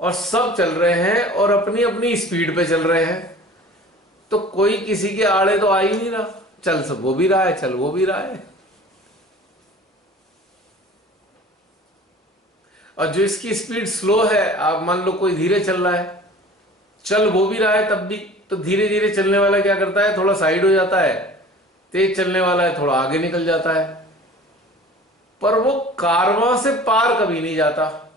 और सब चल रहे हैं और अपनी अपनी स्पीड पे चल रहे हैं, तो कोई किसी के आड़े तो आ ही नहीं रहा। चल सब वो भी रहा है, चल वो भी रहा है। और जो इसकी स्पीड स्लो है, आप मान लो कोई धीरे चल रहा है, चल वो भी रहा है तब भी, तो धीरे धीरे चलने वाला क्या करता है? थोड़ा साइड हो जाता है। तेज चलने वाला है थोड़ा आगे निकल जाता है, पर वो कारवां से पार कभी नहीं जाता।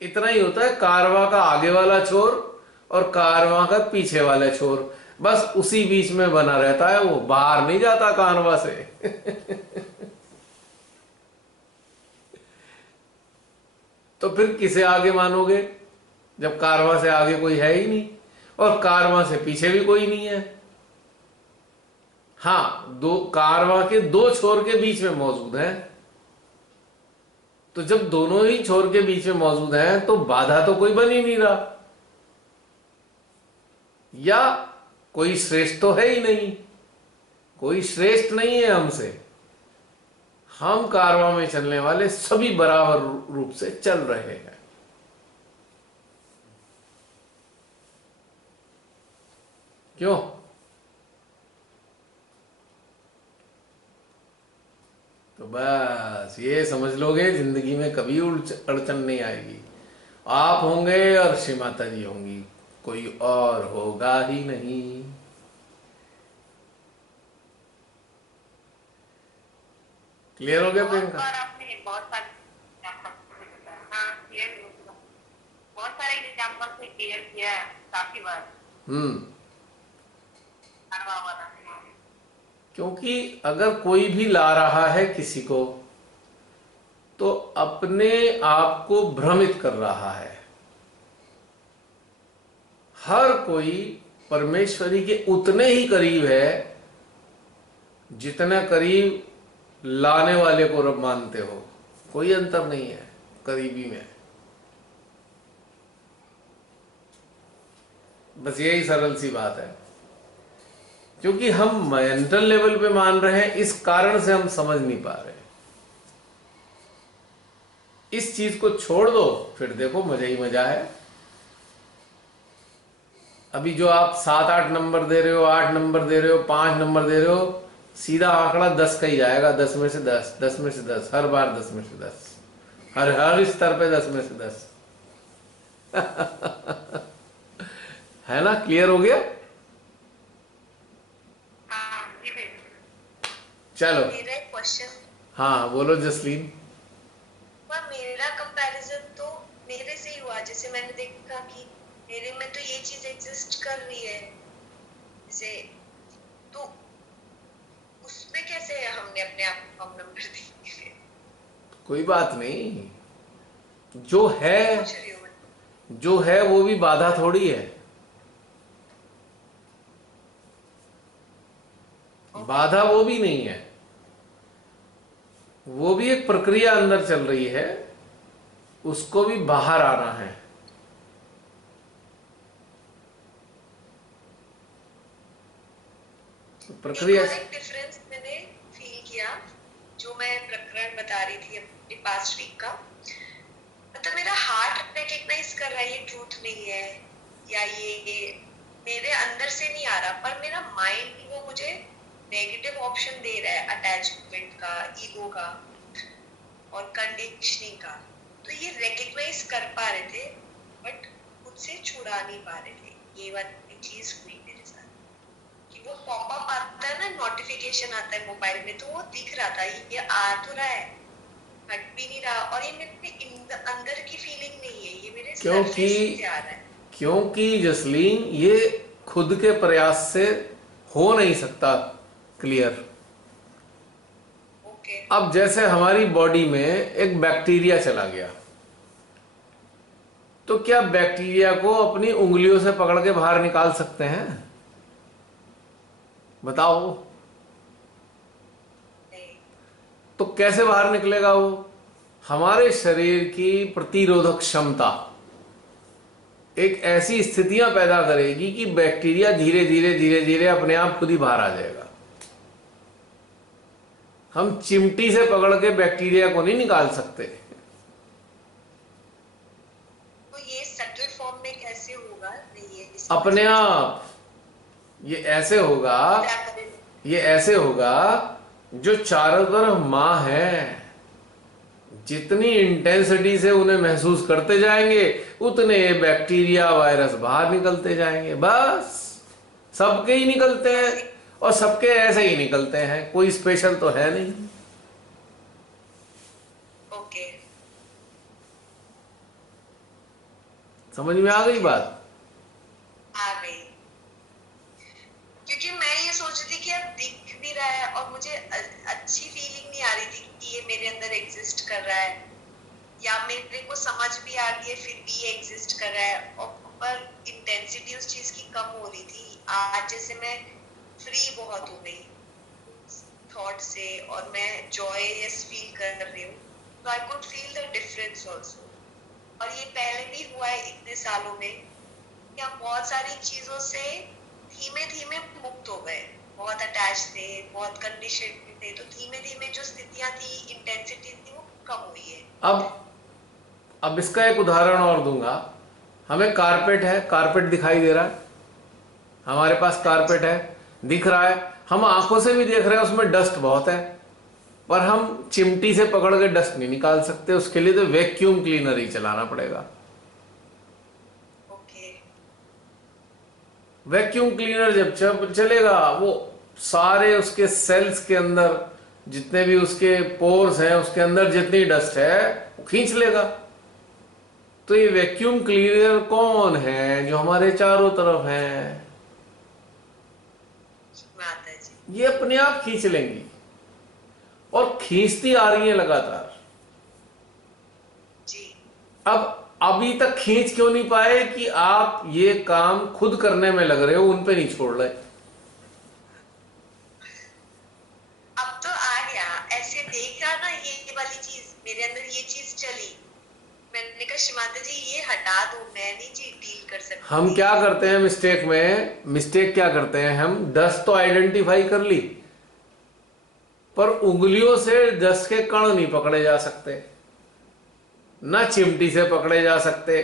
इतना ही होता है, कारवां का आगे वाला छोर और कारवां का पीछे वाला छोर, बस उसी बीच में बना रहता है, वो बाहर नहीं जाता कारवां से तो फिर किसे आगे मानोगे जब कारवां से आगे कोई है ही नहीं और कारवां से पीछे भी कोई नहीं है? हाँ, दो कारवां के दो छोर के बीच में मौजूद है। तो जब दोनों ही छोर के बीच में मौजूद हैं तो बाधा तो कोई बन ही नहीं रहा, या कोई श्रेष्ठ तो है ही नहीं, कोई श्रेष्ठ नहीं है हमसे। हम कारवां में चलने वाले सभी बराबर रूप से चल रहे हैं। क्यों? तो बस ये समझ लोगे, जिंदगी में कभी अड़चन नहीं आएगी। आप होंगे और श्री माता जी होंगी, कोई और होगा ही नहीं। क्लियर हो गया बहुत प्रियंका? बार आपने बहुत सारे हाँ क्लियर हो गया। बहुत सारे एग्जाम्पल से क्लियर किया है काफी बार। हम्म। अरवा वाला क्योंकि अगर कोई भी ला रहा है किसी को तो अपने आप को भ्रमित कर रहा है। हर कोई परमेश्वरी के उतने ही करीब है जितना करीब लाने वाले को रब मानते हो। कोई अंतर नहीं है करीबी में। बस यही सरल सी बात है। क्योंकि हम मेंटल लेवल पे मान रहे हैं, इस कारण से हम समझ नहीं पा रहे। इस चीज को छोड़ दो, फिर देखो मजा ही मजा है। अभी जो आप 7-8 नंबर दे रहे हो, 8 नंबर दे रहे हो, 5 नंबर दे रहे हो, सीधा आंकड़ा 10 का ही जाएगा। 10 में से 10, 10 में से 10, हर बार 10 में से 10, हर स्तर पे 10 में से 10। है ना? क्लियर हो गया? चलो मेरा एक क्वेश्चन। हाँ बोलो जसलीन। मेरा कंपैरिजन तो मेरे से ही हुआ। जैसे मैंने देखा कि मेरे में तो ये चीज एग्जिस्ट कर रही है, जैसे तो उसमें कैसे हमने अपने आप को कम नंबर दिए? कोई बात नहीं, जो है पूछ रही हूँ मैं। जो है वो भी बाधा थोड़ी है। बाधा वो भी नहीं है, वो भी एक प्रक्रिया अंदर चल रही है, उसको भी बाहर आना है। प्रक्रिया एक डिफरेंस मैंने फील किया, जो मैं प्रकरण बता रही थी अपनी पास्ट वीक का। मतलब मेरा हार्ट रिकग्नाइज कर रहा है ये ट्रूथ नहीं है, या ये मेरे अंदर से नहीं आ रहा, पर मेरा माइंड वो मुझे नेगेटिव ऑप्शन दे रहा है, अटैचमेंट का, ईगो का और कंडीशनिंग का। तो ये रिकग्नाइज कर पा रहे थे बट खुद से छुड़ा नहीं पा रहे थे। ये वाली चीज हुई मेरे साथ कि वो पॉपअप आता है ना, नोटिफिकेशन आता है मोबाइल में, तो वो दिख रहा था ये आ तो रहा है, हट भी नहीं रहा, और ये मेरे अंदर की फीलिंग नहीं है, ये मेरे सरफेस से आ रहा है। क्योंकि जसलीन ये खुद के प्रयास से हो नहीं सकता क्लियर। ओके। अब जैसे हमारी बॉडी में एक बैक्टीरिया चला गया, तो क्या बैक्टीरिया को अपनी उंगलियों से पकड़ के बाहर निकाल सकते हैं? बताओ। नहीं। तो कैसे बाहर निकलेगा वो? हमारे शरीर की प्रतिरोधक क्षमता एक ऐसी स्थितियां पैदा करेगी कि बैक्टीरिया धीरे धीरे धीरे धीरे अपने आप खुद ही बाहर आ जाएगा। हम चिमटी से पकड़ के बैक्टीरिया को नहीं निकाल सकते। तो ये सटल फॉर्म में कैसे होगा? ये अपने आप ये ऐसे होगा, ये ऐसे होगा जो चारों तरफ मां है, जितनी इंटेंसिटी से उन्हें महसूस करते जाएंगे उतने बैक्टीरिया वायरस बाहर निकलते जाएंगे। बस सबके ही निकलते हैं, और सबके ऐसे ही निकलते हैं, कोई स्पेशल तो है नहीं। ओके। समझ में आ गई बात? आ गई। क्योंकि मैं ये सोच रही थी कि अब दिख भी रहा है और मुझे अच्छी फीलिंग नहीं आ रही थी कि ये मेरे अंदर एग्जिस्ट कर रहा है, या मेरे को समझ भी आ रही है फिर भी ये एग्जिस्ट कर रहा है, और पर इंटेंसिटी उस चीज की कम हो रही थी। आज जैसे मैं फ्री बहुत हो गई थॉट से और मैं जॉयस फील कर रही हूँ, तो I could feel the difference also. और ये पहले भी हुआ है इतने सालों में कि हम बहुत सारी चीजों से धीमे धीमे मुक्त हो गए। बहुत अटैच थे, बहुत कंडीशन थे, तो धीमे धीमे जो स्थितियां थी, इंटेंसिटी थी, वो कम हुई है। अब इसका एक उदाहरण और दूंगा। हमें कारपेट है, कारपेट दिखाई दे रहा है, हमारे पास कारपेट है, दिख रहा है, हम आंखों से भी देख रहे हैं उसमें डस्ट बहुत है, पर हम चिमटी से पकड़ के डस्ट नहीं निकाल सकते। उसके लिए तो वैक्यूम क्लीनर ही चलाना पड़ेगा। ओके। वैक्यूम क्लीनर जब चलेगा, वो सारे उसके सेल्स के अंदर जितने भी उसके पोर्स हैं, उसके अंदर जितनी डस्ट है वो खींच लेगा। तो ये वैक्यूम क्लीनर कौन है जो हमारे चारों तरफ है? माता जी। ये अपने आप खींच लेंगी और खींचती आ रही है लगातार। जी। अब अभी तक खींच क्यों नहीं पाए कि आप ये काम खुद करने में लग रहे हो, उन पे नहीं छोड़ रहे। अब तो आ गया, ऐसे देखा ना ये वाली चीज मेरे अंदर, ये चीज चली, मैंने कहा श्रीमाता जी ये हटा दो, मैं नहीं जी डील कर सकती। हम क्या करते हैं मिस्टेक क्या करते हैं, हम डस्ट तो आइडेंटिफाई कर ली, पर उंगलियों से डस्ट के कण नहीं पकड़े जा सकते, ना चिमटी से पकड़े जा सकते।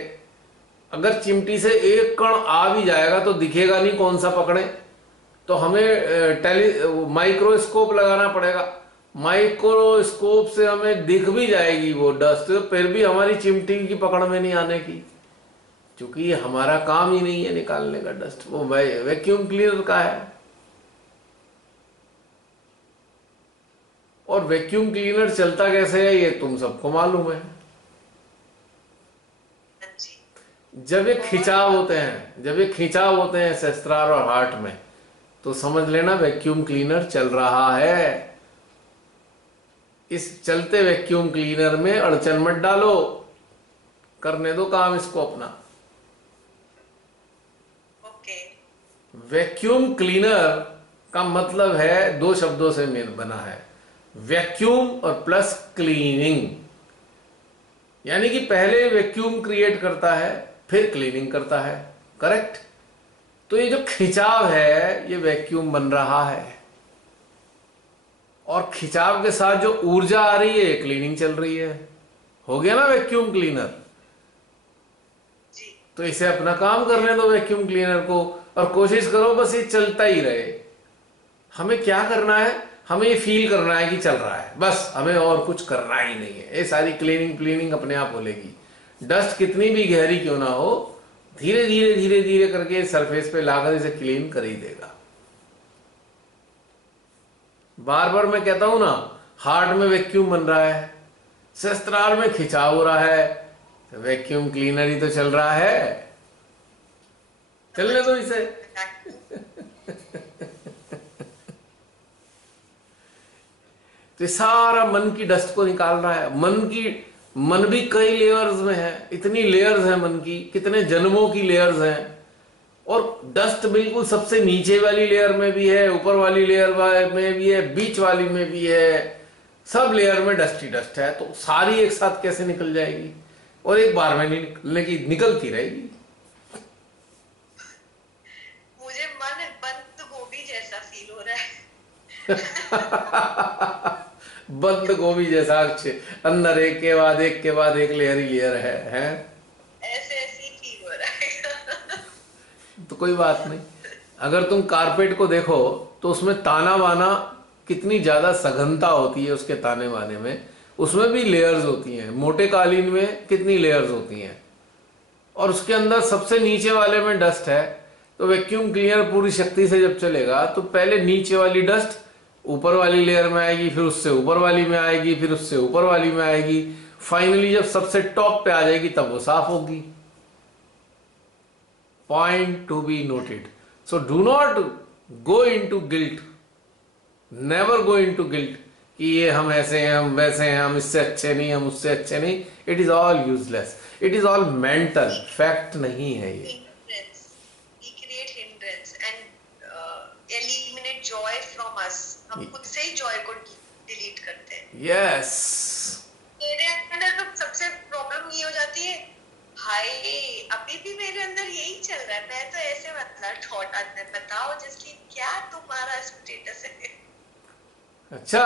अगर चिमटी से एक कण आ भी जाएगा तो दिखेगा नहीं कौन सा पकड़े, तो हमें माइक्रोस्कोप लगाना पड़ेगा। माइक्रोस्कोप से हमें दिख भी जाएगी वो डस्ट, फिर भी हमारी चिमटी की पकड़ में नहीं आने की, क्योंकि ये हमारा काम ही नहीं है निकालने का डस्ट, वो वैक्यूम क्लीनर का है। और वैक्यूम क्लीनर चलता कैसे है ये तुम सबको मालूम है। जब ये खिंचाव होते हैं सहस्त्रार और हार्ट में, तो समझ लेना वैक्यूम क्लीनर चल रहा है। इस चलते वैक्यूम क्लीनर में अड़चन मत डालो, करने दो काम इसको अपना। ओके। वैक्यूम क्लीनर का मतलब है, दो शब्दों से बना है, वैक्यूम और प्लस क्लीनिंग। यानी कि पहले वैक्यूम क्रिएट करता है, फिर क्लीनिंग करता है। करेक्ट? तो ये जो खिंचाव है ये वैक्यूम बन रहा है, और खिंचाव के साथ जो ऊर्जा आ रही है क्लीनिंग चल रही है। हो गया ना वैक्यूम क्लीनर। तो इसे अपना काम करने दो वैक्यूम क्लीनर को, और कोशिश करो बस ये चलता ही रहे। हमें क्या करना है, हमें ये फील करना है कि चल रहा है, बस हमें और कुछ करना ही नहीं है। ये सारी क्लीनिंग अपने आप होलेगी। डस्ट कितनी भी गहरी क्यों ना हो, धीरे धीरे करके सरफेस पे लाकर इसे क्लीन कर ही देगा। बार बार मैं कहता हूं ना, हार्ट में वैक्यूम बन रहा है, सहस्त्रार में खिंचाव हो रहा है, तो वैक्यूम क्लीनर ही तो चल रहा है। चलने दो इसे। तो सारा मन की डस्ट को निकाल रहा है। मन भी कई लेयर्स में है, इतनी लेयर्स है मन की, कितने जन्मों की लेयर्स हैं। और डस्ट बिल्कुल सबसे नीचे वाली लेयर में भी है, ऊपर वाली लेयर में भी है, बीच वाली में भी है, सब लेयर में डस्ट ही डस्ट है। तो सारी एक साथ कैसे निकल जाएगी, और एक बार में नहीं निकलने की, निकलती रहेगी। मुझे मन बंद गोभी जैसा फील हो रहा है। बंद गोभी जैसा, अंदर एक के बाद एक लेयर ही लेयर है? ऐसे फील हो रहा है। तो कोई बात नहीं। अगर तुम कारपेट को देखो तो उसमें ताना बाना कितनी ज्यादा सघनता होती है, उसके ताने बाने में, उसमें भी लेयर्स होती हैं। मोटे कालीन में कितनी लेयर्स होती हैं, और उसके अंदर सबसे नीचे वाले में डस्ट है। तो वैक्यूम क्लीनर पूरी शक्ति से जब चलेगा तो पहले नीचे वाली डस्ट ऊपर वाली लेयर में आएगी, फिर उससे ऊपर वाली में आएगी, फिर उससे ऊपर वाली में आएगी, फाइनली जब सबसे टॉप पे आ जाएगी तब वो साफ होगी। Point to be noted. So do not go into guilt, never go into guilt कि ये हम ऐसे हैं, हम वैसे हैं, हम इससे अच्छे नहीं, हम उससे अच्छे नहीं। It is all useless, it is all mental, fact नहीं है ये। हम खुद से ही जॉय को डिलीट करते हैं। यस। मेरे अंदर तो सबसे प्रॉब्लम ये हो जाती है, हाय अभी भी मेरे अंदर यही चल रहा है, मैं तो ऐसे मतलब थॉट आता है, बताओ जसलीन क्या तुम्हारा स्टेटस है। अच्छा,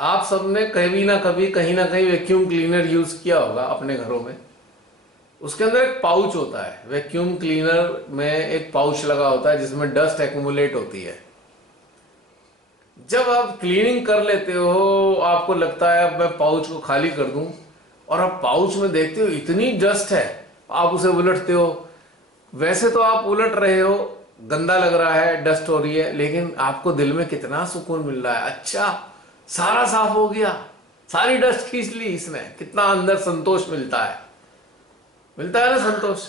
आप सबने कभी ना कभी कहीं ना कहीं वैक्यूम क्लीनर यूज किया होगा अपने घरों में। उसके अंदर एक पाउच होता है, वैक्यूम क्लीनर में एक पाउच लगा होता है जिसमें डस्ट एक्यूमुलेट होती है। जब आप क्लीनिंग कर लेते हो, आपको लगता है अब मैं पाउच को खाली कर दूं, और आप पाउच में देखते हो इतनी डस्ट है, आप उसे उलटते हो। वैसे तो आप उलट रहे हो, गंदा लग रहा है, डस्ट हो रही है, लेकिन आपको दिल में कितना सुकून मिल रहा है। अच्छा, सारा साफ हो गया, सारी डस्ट खींच ली इसने, कितना अंदर संतोष मिलता है। मिलता है ना संतोष?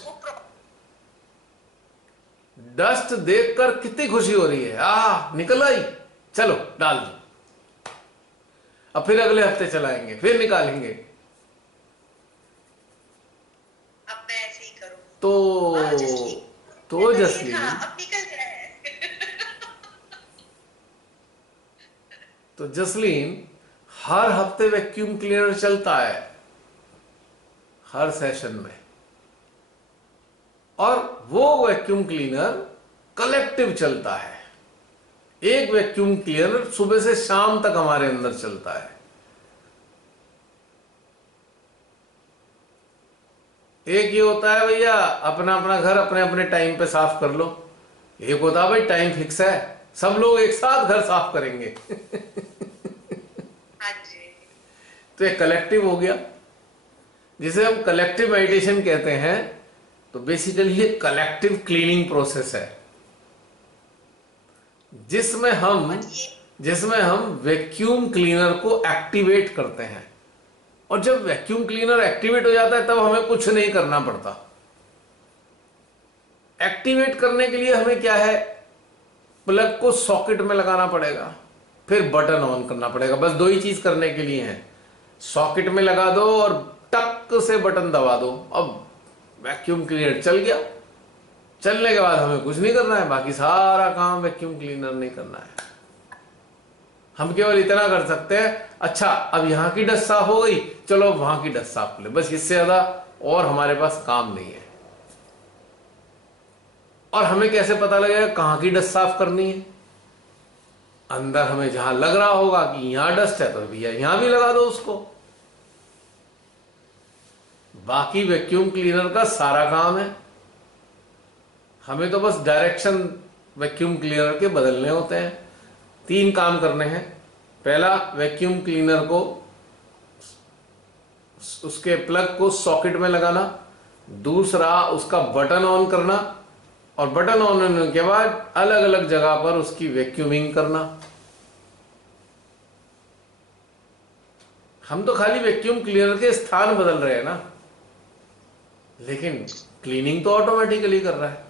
डस्ट देखकर कितनी खुशी हो रही है, निकल आई, चलो डाल दो, अब फिर अगले हफ्ते चलाएंगे, फिर निकालेंगे। अब मैं ऐसे ही करूँ। तो जसलीन, अब निकल गया है। तो जसलीन, हर हफ्ते वैक्यूम क्लीनर चलता है, हर सेशन में, और वो वैक्यूम क्लीनर कलेक्टिव चलता है। एक वैक्यूम क्लीनर सुबह से शाम तक हमारे अंदर चलता है। एक ये होता है भैया अपना अपना घर अपने अपने टाइम पे साफ कर लो, एक होता है भाई टाइम फिक्स है, सब लोग एक साथ घर साफ करेंगे। हाँ जी। तो एक कलेक्टिव हो गया, जिसे हम कलेक्टिव मेडिटेशन कहते हैं। तो बेसिकली ये कलेक्टिव क्लीनिंग प्रोसेस है, जिसमें हम वैक्यूम क्लीनर को एक्टिवेट करते हैं। और जब वैक्यूम क्लीनर एक्टिवेट हो जाता है तब हमें कुछ नहीं करना पड़ता। एक्टिवेट करने के लिए हमें क्या है, प्लग को सॉकेट में लगाना पड़ेगा, फिर बटन ऑन करना पड़ेगा। बस दो ही चीज करने के लिए है, सॉकेट में लगा दो और टक से बटन दबा दो, अब वैक्यूम क्लीनर चल गया। चलने के बाद हमें कुछ नहीं करना है, बाकी सारा काम वैक्यूम क्लीनर नहीं करना है। हम केवल इतना कर सकते हैं, अच्छा अब यहां की डस्ट साफ हो गई, चलो वहां की डस्ट साफ कर ले, बस इससे ज्यादा और हमारे पास काम नहीं है। और हमें कैसे पता लगेगा कहां की डस्ट साफ करनी है? अंदर हमें जहां लग रहा होगा कि यहां डस्ट है तो भैया यहां भी लगा दो उसको। बाकी वैक्यूम क्लीनर का सारा काम है, हमें तो बस डायरेक्शन वैक्यूम क्लीनर के बदलने होते हैं। 3 काम करने हैं। पहला, वैक्यूम क्लीनर को उसके प्लग को सॉकेट में लगाना। दूसरा, उसका बटन ऑन करना, और बटन ऑन होने के बाद अलग अलग जगह पर उसकी वैक्यूमिंग करना। हम तो खाली वैक्यूम क्लीनर के स्थान बदल रहे हैं ना, लेकिन क्लीनिंग तो ऑटोमेटिकली कर रहा है।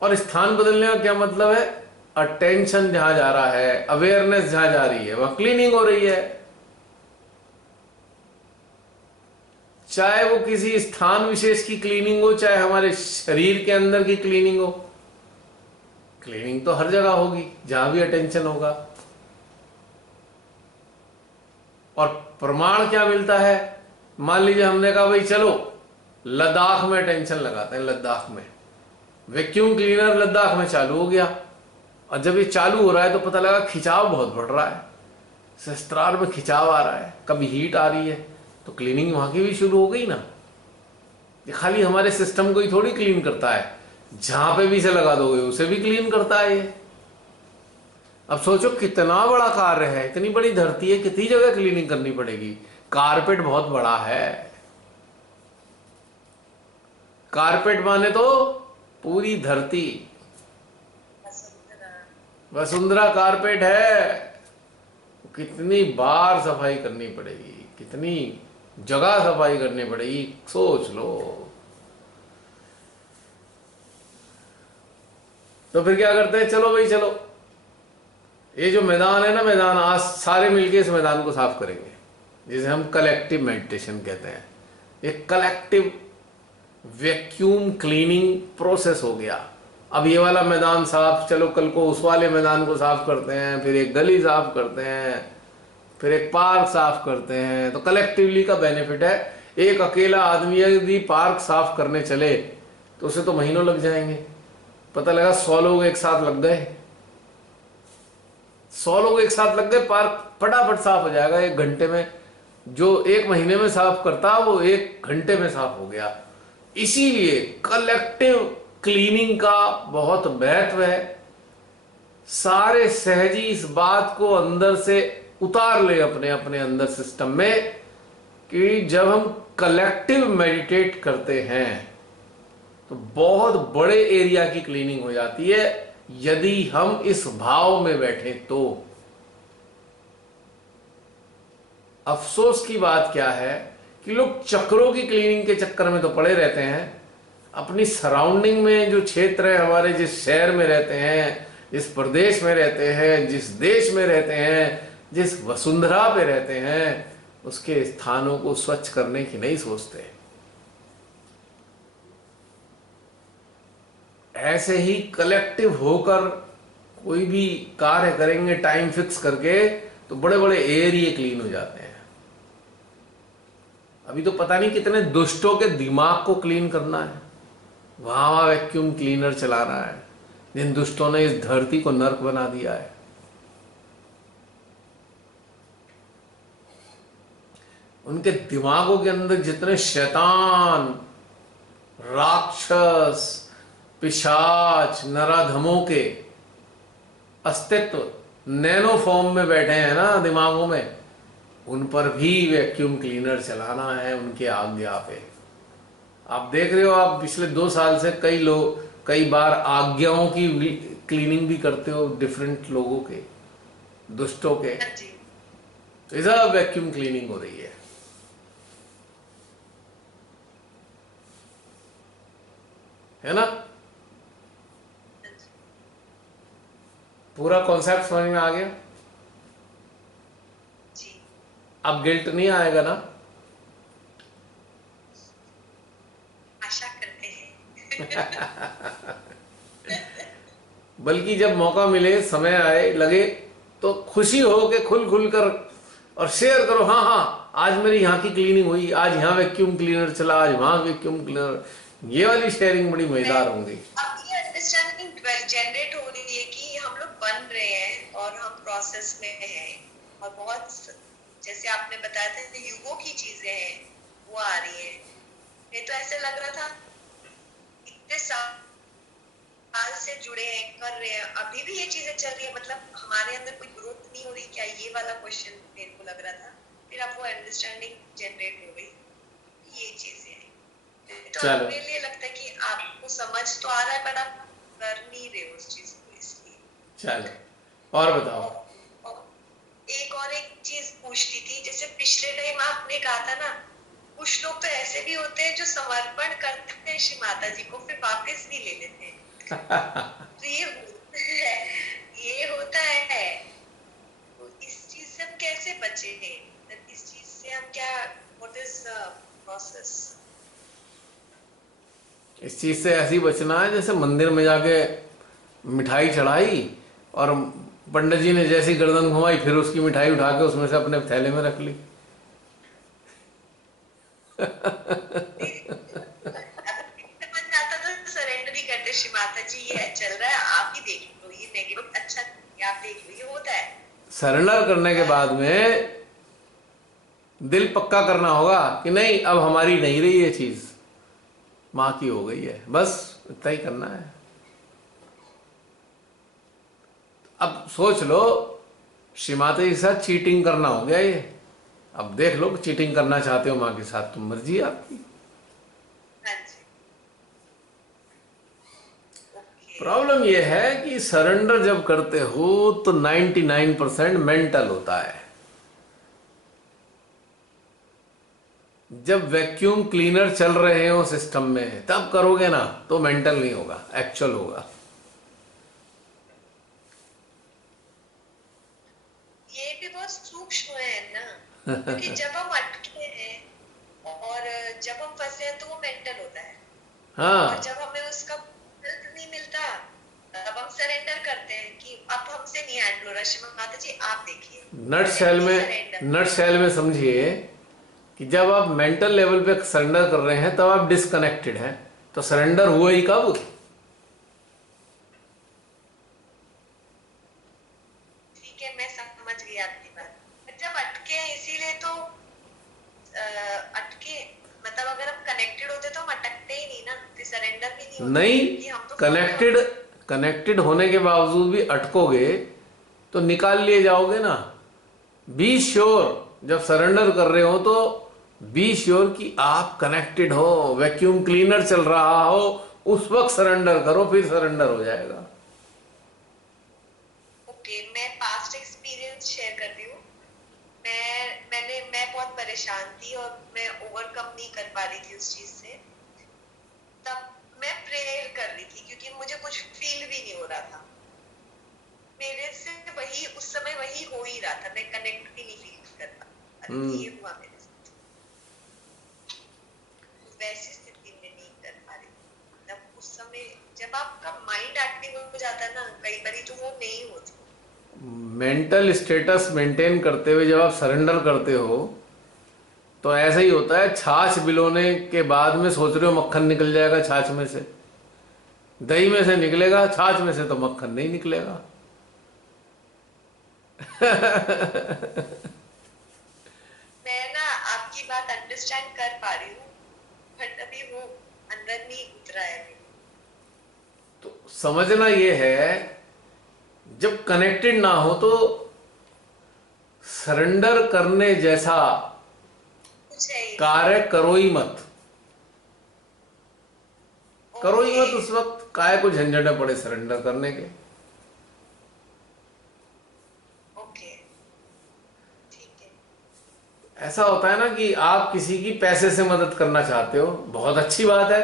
और स्थान बदलने का क्या मतलब है? अटेंशन जहां जा रहा है, अवेयरनेस जहां जा रही है, वह क्लीनिंग हो रही है। चाहे वो किसी स्थान विशेष की क्लीनिंग हो, चाहे हमारे शरीर के अंदर की क्लीनिंग हो, क्लीनिंग तो हर जगह होगी जहां भी अटेंशन होगा। और प्रमाण क्या मिलता है? मान लीजिए हमने कहा भाई चलो लद्दाख में अटेंशन लगाते हैं, लद्दाख में वैक्यूम क्लीनर लद्दाख में चालू हो गया, और जब ये चालू हो रहा है तो पता लगा खिंचाव बहुत बढ़ रहा है, शस्त्रार में खिंचाव आ रहा है, कभी हीट आ रही है, तो क्लीनिंग वहां की भी शुरू हो गई ना। ये खाली हमारे सिस्टम को ही थोड़ी क्लीन करता है, जहां पे भी इसे लगा दोगे उसे भी क्लीन करता है ये। अब सोचो कितना बड़ा कार्य है, इतनी बड़ी धरती है, कितनी जगह क्लीनिंग करनी पड़ेगी। कारपेट बहुत बड़ा है, कारपेट माने तो पूरी धरती, वसुंधरा कारपेट है। कितनी बार सफाई करनी पड़ेगी, कितनी जगह सफाई करनी पड़ेगी, सोच लो। तो फिर क्या करते हैं, चलो भाई चलो, ये जो मैदान है ना, मैदान आज सारे मिलके इस मैदान को साफ करेंगे, जिसे हम कलेक्टिव मेडिटेशन कहते हैं। ये कलेक्टिव वैक्यूम क्लीनिंग प्रोसेस हो गया। अब ये वाला मैदान साफ, चलो कल को उस वाले मैदान को साफ करते हैं, फिर एक गली साफ करते हैं, फिर एक पार्क साफ करते हैं। तो कलेक्टिवली का बेनिफिट है। एक अकेला आदमी यदि पार्क साफ करने चले तो उसे तो महीनों लग जाएंगे। पता लगा 100 लोग एक साथ लग गए, 100 लोग एक साथ लग गए, पार्क फटाफट साफ हो जाएगा 1 घंटे में। जो 1 महीने में साफ करता वो 1 घंटे में साफ हो गया। इसीलिए कलेक्टिव क्लीनिंग का बहुत महत्व है। सारे सहजी इस बात को अंदर से उतार ले अपने अपने अंदर सिस्टम में कि जब हम कलेक्टिव मेडिटेट करते हैं तो बहुत बड़े एरिया की क्लीनिंग हो जाती है यदि हम इस भाव में बैठे तो। अफसोस की बात क्या है कि लोग चक्रों की क्लीनिंग के चक्कर में तो पड़े रहते हैं, अपनी सराउंडिंग में जो क्षेत्र है हमारे, जिस शहर में रहते हैं, जिस प्रदेश में रहते हैं, जिस देश में रहते हैं, जिस वसुंधरा पे रहते हैं, उसके स्थानों को स्वच्छ करने की नहीं सोचते। ऐसे ही कलेक्टिव होकर कोई भी कार्य करेंगे टाइम फिक्स करके तो बड़े बड़े एरिया क्लीन हो जाते हैं। अभी तो पता नहीं कितने दुष्टों के दिमाग को क्लीन करना है, वहां वहां वैक्यूम क्लीनर चला रहा है, जिन दुष्टों ने इस धरती को नर्क बना दिया है। उनके दिमागों के अंदर जितने शैतान, राक्षस, पिशाच, नराधमों के अस्तित्व नैनो फॉर्म में बैठे हैं ना दिमागों में, उन पर भी वैक्यूम क्लीनर चलाना है उनके आज्ञा पे। आप देख रहे हो, आप पिछले 2 साल से कई बार आज्ञाओं की क्लीनिंग भी करते हो डिफरेंट लोगों के, दुष्टों के। तो ये सब वैक्यूम क्लीनिंग हो रही है ना? पूरा कॉन्सेप्ट समझ में आ गया? अब गिल्ट नहीं आएगा ना? आशा करते हैं। बल्कि जब मौका मिले, समय आए, लगे तो खुशी हो के खुल कर और शेयर करो, हाँ हाँ आज मेरी यहाँ की क्लीनिंग हुई, आज यहाँ वैक्यूम क्लीनर चला, आज वहां वैक्यूम क्लीनर। ये वाली शेयरिंग बड़ी मजेदार होंगी। अब ये अंडरस्टैंडिंग जनरेट हो रही है कि हम लोग बन रहे हैं और हम प्रोसेस में हैं, और बहुत जैसे आपने बताया था युगों की चीजें हैं वो आ रही है। ये तो ऐसे लग रहा था इतने साल से जुड़े हैं, कर रहे हैं, अभी भी ये चीजें चल रही है, मतलब हमारे अंदर कोई ग्रोथ नहीं हो रही क्या? ये वाला क्वेश्चन मेरे को लग रहा था। फिर अब वो अंडरस्टैंडिंग जनरेट हो गई, ये चीजें हैं। तो मेरे लिए लगता है कि आपको समझ तो आ रहा है पर आप कर नहीं रहे उस चीज को, इसलिए। चलो और बताओ। एक चीज पूछती थी, जैसे पिछले टाइम आपने कहा था ना, कुछ लोग तो ऐसे भी होते हैं जो समर्पण करते हैं श्री माता जी को, फिर वापस भी ले लेते हैं। तो ये होता है। तो इस चीज से हम कैसे बचेंगे? इस चीज से हम क्या, व्हाट इज द प्रोसेस? इस चीज से ऐसे ही बचना है जैसे मंदिर में जाके मिठाई चढ़ाई और पंडित जी ने जैसी गर्दन घुमाई, फिर उसकी मिठाई उठा के उसमें से अपने थैले में रख ली। सरेंडर ही करते, श्री माता जी ये चल रहा है, आप ही देख लो, ये नेगेटिव अच्छा आप देख लो, ये होता है। सरेंडर करने के बाद में दिल पक्का करना होगा कि नहीं, अब हमारी नहीं रही ये चीज, माँ की हो गई है, बस इतना ही करना है। अब सोच लो, श्री माता जी के साथ चीटिंग करना हो गया ये। अब देख लो, चीटिंग करना चाहते हो माँ के साथ, तुम मर्जी है आपकी। प्रॉब्लम यह है कि सरेंडर जब करते हो तो 99% मेंटल होता है। जब वैक्यूम क्लीनर चल रहे हो सिस्टम में तब करोगे ना, तो मेंटल नहीं होगा, एक्चुअल होगा। ये भी बहुत सूक्ष्म है ना, क्योंकि जब हम अटके हैं और जब हम फंसे हैं तो वो मेंटल होता है। हाँ। और जब हमें उसका हेल्प नहीं मिलता तब हम सरेंडर करते हैं कि अब हमसे नहीं हैंडल हो रहा, श्री माता जी आप देखिए। नट शेल में समझिए कि जब आप मेंटल लेवल पे सरेंडर कर रहे हैं तब आप डिस्कनेक्टेड हैं, तो सरेंडर हुआ ही कब? ठीक है, मैं समझ गई आपकी बात। जब अटके हैं इसीलिए तो अटके, मतलब अगर हम कनेक्टेड होते तो हम अटकते ही नहीं ना, फिर सरेंडर भी नहीं होता। नहीं, कनेक्टेड होने के बावजूद भी अटकोगे तो निकाल लिए जाओगे ना। बी श्योर, जब सरेंडर कर रहे हो तो बी श्योर कि आप कनेक्टेड हो, वैक्यूम क्लीनर चल रहा हो, उस वक्त सरेंडर करो, फिर सरेंडर हो जाएगा। ओके, मैं पास्ट एक्सपीरियंस शेयर कर रही हूँ। मैं बहुत परेशान थी और मैं ओवरकम नहीं कर पा रही थी उस चीज से। तब मैं प्रेयर कर रही थी क्योंकि मुझे कुछ फील भी नहीं हो रहा था मेरे से। वही उस समय वही हो ही रहा था, मैं कनेक्ट भी नहीं फील कर पा रही थी। ये हुआ मेरे साथ, वैसी स्थिति में नहीं कर पा रही। तब उस समय जब आपका माइंड एक्टिव हो जाता है ना, कई बार तो वो नहीं होती। मेंटल स्टेटस मेंटेन करते हुए जब आप सरेंडर करते हो तो ऐसा ही होता है। छाछ बिलोने के बाद में सोच रहे हो मक्खन निकल जाएगा छाछ में से, दही में से निकलेगा, छाछ में से तो मक्खन नहीं निकलेगा। मैं ना आपकी बात अंडरस्टैंड कर पा रही हूँ, बट अभी वो अंदर नहीं उतरा है। तो समझना ये है, जब कनेक्टेड ना हो तो सरेंडर करने जैसा कुछ है ही कार्य करो ही मत, करो ही मत। ओके, उस वक्त काय को झंझट पड़े सरेंडर करने के। ओके, ठीक है। ऐसा होता है ना कि आप किसी की पैसे से मदद करना चाहते हो, बहुत अच्छी बात है,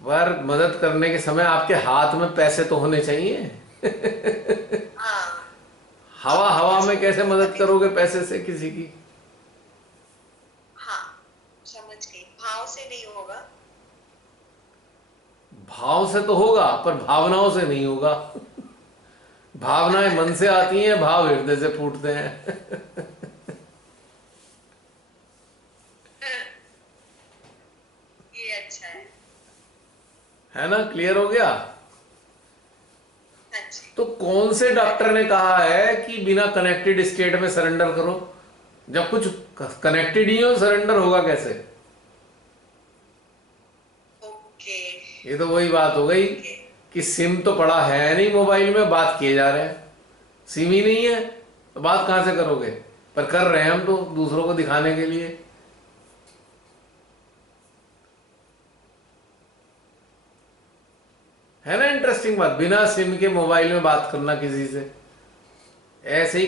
पर मदद करने के समय आपके हाथ में पैसे तो होने चाहिए। हाँ, हवा हवा में कैसे मदद करोगे पैसे से किसी की? हाँ, समझ गई। भाव से नहीं होगा। भाव से तो होगा पर भावनाओं से नहीं होगा। भावनाएं मन से आती हैं, भाव हृदय से फूटते हैं। ये अच्छा है ना? क्लियर हो गया? हाँ जी। तो कौन से डॉक्टर ने कहा है कि बिना कनेक्टेड स्टेट में सरेंडर करो? जब कुछ कनेक्टेड ही हो सरेंडर होगा कैसे? ओके, ये तो वही बात हो गई ओके। कि सिम तो पड़ा है नहीं मोबाइल में, बात किए जा रहे हैं। सिम ही नहीं है तो बात कहां से करोगे? पर कर रहे हैं हम तो दूसरों को दिखाने के लिए। है ना इंटरेस्टिंग बात? बिना सिम के मोबाइल में बात करना किसी से, ऐसे ही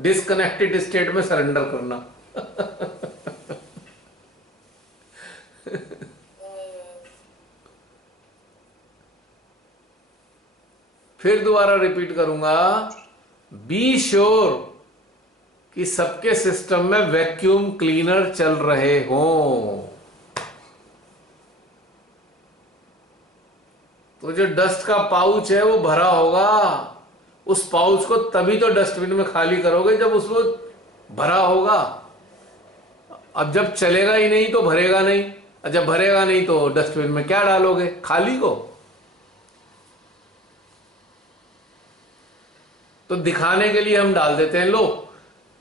डिसकनेक्टेड स्टेट में सरेंडर करना। फिर दोबारा रिपीट करूंगा, बी श्योर कि सबके सिस्टम में वैक्यूम क्लीनर चल रहे हों। तो जो डस्ट का पाउच है वो भरा होगा, उस पाउच को तभी तो डस्टबिन में खाली करोगे जब उसको भरा होगा। अब जब चलेगा ही नहीं तो भरेगा नहीं, और जब भरेगा नहीं तो डस्टबिन में क्या डालोगे? खाली को। तो दिखाने के लिए हम डाल देते हैं, लो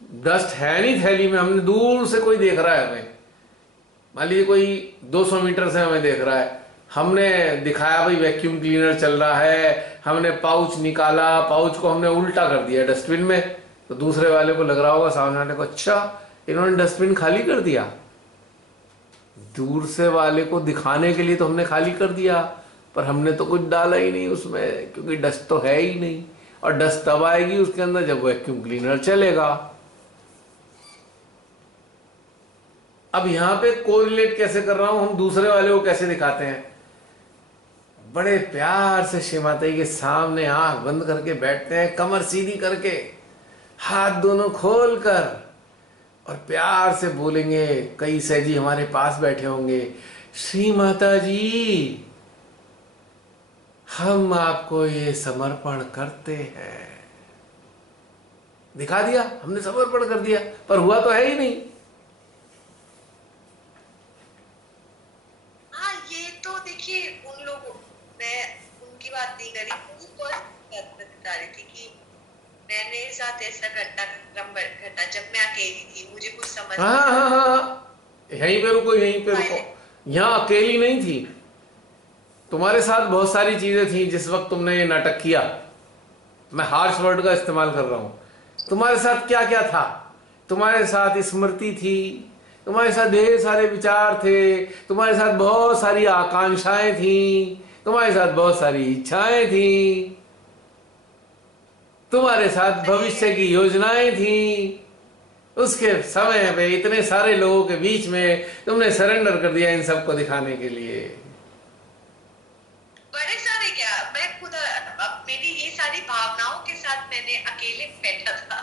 डस्ट है नहीं थैली में, हमने दूर से कोई देख रहा है हमें, मान लीजिए कोई 200 मीटर से हमें देख रहा है, हमने दिखाया भाई वैक्यूम क्लीनर चल रहा है, हमने पाउच निकाला, पाउच को हमने उल्टा कर दिया डस्टबिन में, तो दूसरे वाले को लग रहा होगा, सामने वाले को, अच्छा इन्होंने डस्टबिन खाली कर दिया। दूर से वाले को दिखाने के लिए तो हमने खाली कर दिया, पर हमने तो कुछ डाला ही नहीं उसमें, क्योंकि डस्ट तो है ही नहीं। और डस्ट तब आएगी उसके अंदर जब वैक्यूम क्लीनर चलेगा। अब यहां पे कोरिलेट कैसे कर रहा हूं, हम दूसरे वाले को कैसे दिखाते हैं? बड़े प्यार से श्रीमाता के सामने आंख बंद करके बैठते हैं, कमर सीधी करके, हाथ दोनों खोल कर, और प्यार से बोलेंगे। कई सहजी हमारे पास बैठे होंगे, श्री माता जी हम आपको ये समर्पण करते हैं। दिखा दिया हमने, समर्पण कर दिया, पर हुआ तो है ही नहीं। हाँ, ये तो देखिए उन लोगों, मैं उनकी बात नहीं करी, बात बता रही थी कि मैंने साथ ऐसा घटा जब मैं अकेली थी, मुझे कुछ समझ हाँ, यहीं पे रुको, यहीं पे रुको। यहाँ अकेली नहीं थी, तुम्हारे साथ बहुत सारी चीजें थी जिस वक्त तुमने ये नाटक किया। मैं हार्श वर्ड का इस्तेमाल कर रहा हूं। तुम्हारे साथ क्या क्या था? तुम्हारे साथ स्मृति थी, तुम्हारे साथ ढेर सारे विचार थे, तुम्हारे साथ बहुत सारी आकांक्षाएं थी, तुम्हारे साथ बहुत सारी इच्छाएं थी, तुम्हारे साथ सही है। भविष्य की योजनाएं थी। उसके समय पे इतने सारे लोगों के बीच में तुमने सरेंडर कर दिया इन सबको दिखाने के लिए। बड़े सारे क्या, मैं खुद मेरी ये सारी भावनाओं के साथ मैंने अकेले बैठा था।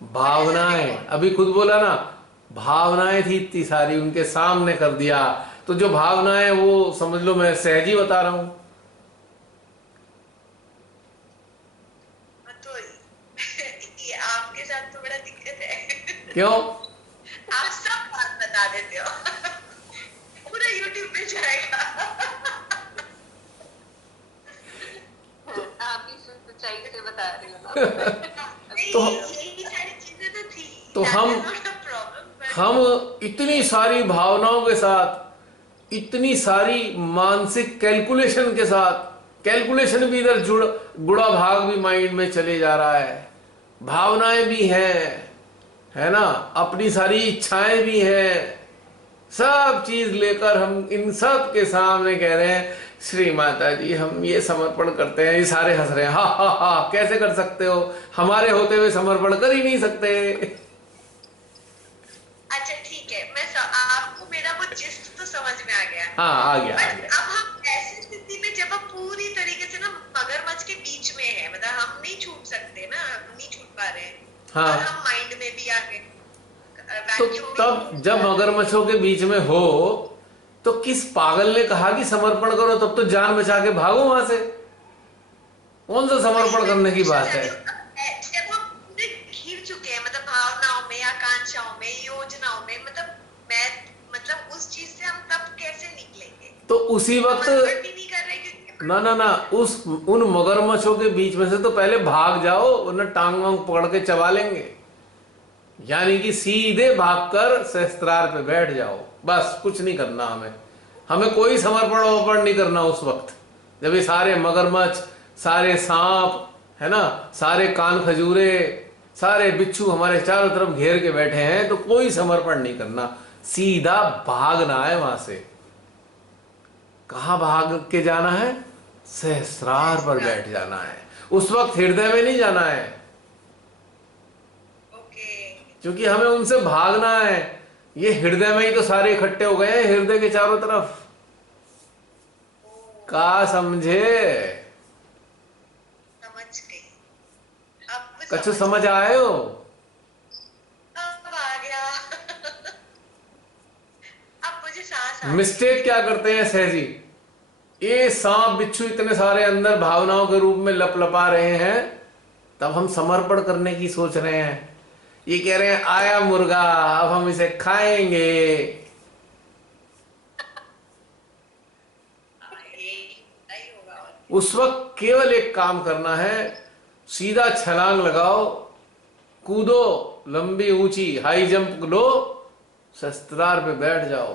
बड़े सारे भावनाएं, कौन। अभी खुद बोला ना, भावनाएं थी इतनी सारी, उनके सामने कर दिया। तो जो भावनाएं वो समझ लो मैं सहज ही बता रहा हूं। तो ये आपके साथ तो बड़ा दिक्कत है। क्यों? आप सब बात बता देते हो। पूरा यूट्यूब पे जाएगा। आप ही सच्चाई से बता रहे हो ना। नहीं, तो यही सारी चीजें तो थी। तो That हम is not a problem, but हम इतनी सारी भावनाओं के साथ, इतनी सारी मानसिक कैलकुलेशन के साथ, कैलकुलेशन भी इधर जुड़, गुड़ा भाग भी माइंड में चले जा रहा है, भावनाएं भी हैं, है ना, अपनी सारी इच्छाएं भी हैं, सब चीज लेकर हम इन सब के सामने कह रहे हैं श्री माता जी हम ये समर्पण करते हैं। ये सारे हंस रहे हैं, हा हा हा, कैसे कर सकते हो, हमारे होते हुए समर्पण कर ही नहीं सकते। अच्छा ठीक है, आपको मेरा वो जिस्ट तो समझ में आ गया। हाँ आ गया आ बट गया। अब हम ऐसी स्थिति में जब हम पूरी तरीके से ना मगरमच्छ के बीच में है, मतलब हम नहीं छूट सकते ना, हम नहीं छूट पा रहे हैं। हाँ। और हम माइंड में भी आ गए, तो वैक्यूम में तब जब मगरमच्छों के बीच में हो तो किस पागल ने कहा कि समर्पण करो, तब तो जान बचा के भागो वहां से। कौन सा समर्पण करने की बात है? जब हम पूरे घिर चुके हैं, मतलब भावनाओं में, आकांक्षाओं में, योजनाओं में, मतलब उस चीज से हम तब कैसे निकलेंगे? तो उसी हम वक्त effort भी नहीं कर रहे क्योंकि ना ना ना, उन मगरमच्छों के बीच में से तो पहले भाग जाओ, वरना टांग वांग पकड़ के चबा लेंगे। यानी कि सीधे भागकर सहस्त्रार पे बैठ जाओ, बस कुछ नहीं करना हमें। हमें कोई समर्पण वमर्पण नहीं करना उस वक्त, जब ये सारे मगरमच्छ, सारे सांप, है ना, सारे कान खजूरे, सारे बिच्छू हमारे चारों तरफ घेर के बैठे हैं, तो कोई समर्पण नहीं करना, सीधा भागना है वहां से। कहां भाग के जाना है? सहस्रार पर बैठ जाना है। उस वक्त हृदय में नहीं जाना है, ओके। क्योंकि हमें उनसे भागना है। ये हृदय में ही तो सारे इकट्ठे हो गए हैं, हृदय के चारों तरफ। का समझे? समझ गई। अब कछु समझ आए हो? अब आ गया। अब मुझे सांस आ गई। मिस्टेक क्या करते हैं सहजी, ये सांप बिच्छू इतने सारे अंदर भावनाओं के रूप में लपलपा रहे हैं, तब हम समर्पण करने की सोच रहे हैं। ये कह रहे हैं आया मुर्गा, अब हम इसे खाएंगे। यही होता ही होगा। और उस वक्त केवल एक काम करना है, सीधा छलांग लगाओ, कूदो, लंबी ऊंची हाई जंप लो, शस्त्रार पे बैठ जाओ।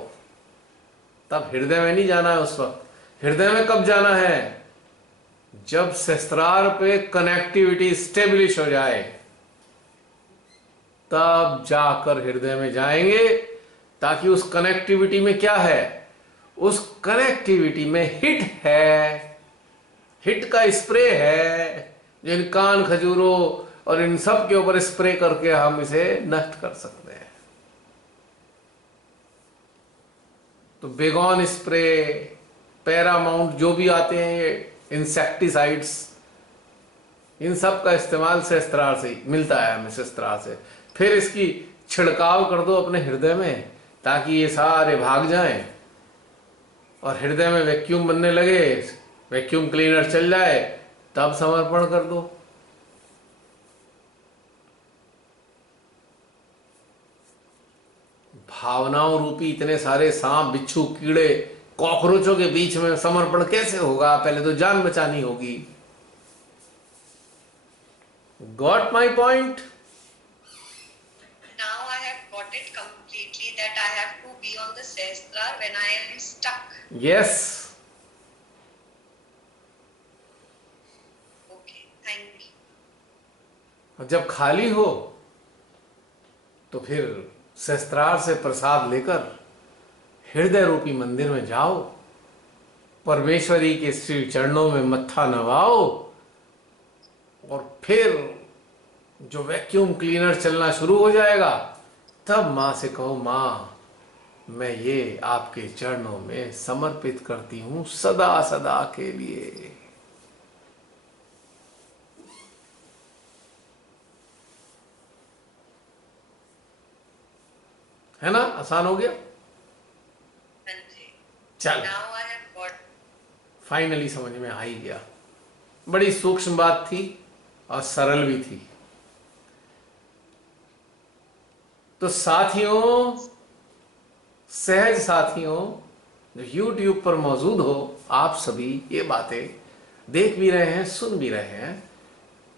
तब हृदय में नहीं जाना है उस वक्त। हृदय में कब जाना है? जब शस्त्रार पे कनेक्टिविटी स्टेब्लिश हो जाए, तब जाकर हृदय में जाएंगे। ताकि उस कनेक्टिविटी में क्या है? उस कनेक्टिविटी में हिट है, हिट का स्प्रे है, जो इन कान खजूरों और इन सब के ऊपर स्प्रे करके हम इसे नष्ट कर सकते हैं। तो बेगॉन स्प्रे, पैरामाउंट, जो भी आते हैं ये इंसेक्टिसाइड्स, इन सब का इस्तेमाल शस्त्रार से मिलता है हमें, शस्त्रार से। फिर इसकी छिड़काव कर दो अपने हृदय में, ताकि ये सारे भाग जाएं और हृदय में वैक्यूम बनने लगे, वैक्यूम क्लीनर चल जाए, तब समर्पण कर दो। भावनाओं रूपी इतने सारे सांप बिच्छू कीड़े कॉकरोचों के बीच में समर्पण कैसे होगा? पहले तो जान बचानी होगी। Got my point? now I have got it completely that I have to be on the sestrar when I am stuck. Yes. Okay, thank you. और जब खाली हो तो फिर शस्त्रार से प्रसाद लेकर हृदय रूपी मंदिर में जाओ, परमेश्वरी के श्री चरणों में मत्था नवाओ, और फिर जो वैक्यूम क्लीनर चलना शुरू हो जाएगा, तब मां से कहो, मां मैं ये आपके चरणों में समर्पित करती हूं सदा सदा के लिए। है ना, आसान हो गया। हाँ जी। चल, Now I have got finally समझ में आ ही गया। बड़ी सूक्ष्म बात थी और सरल भी थी। तो साथियों, सहज साथियों जो YouTube पर मौजूद हो, आप सभी ये बातें देख भी रहे हैं, सुन भी रहे हैं,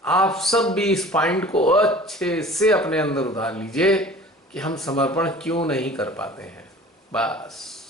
आप सब भी इस पॉइंट को अच्छे से अपने अंदर उतार लीजिए कि हम समर्पण क्यों नहीं कर पाते हैं। बस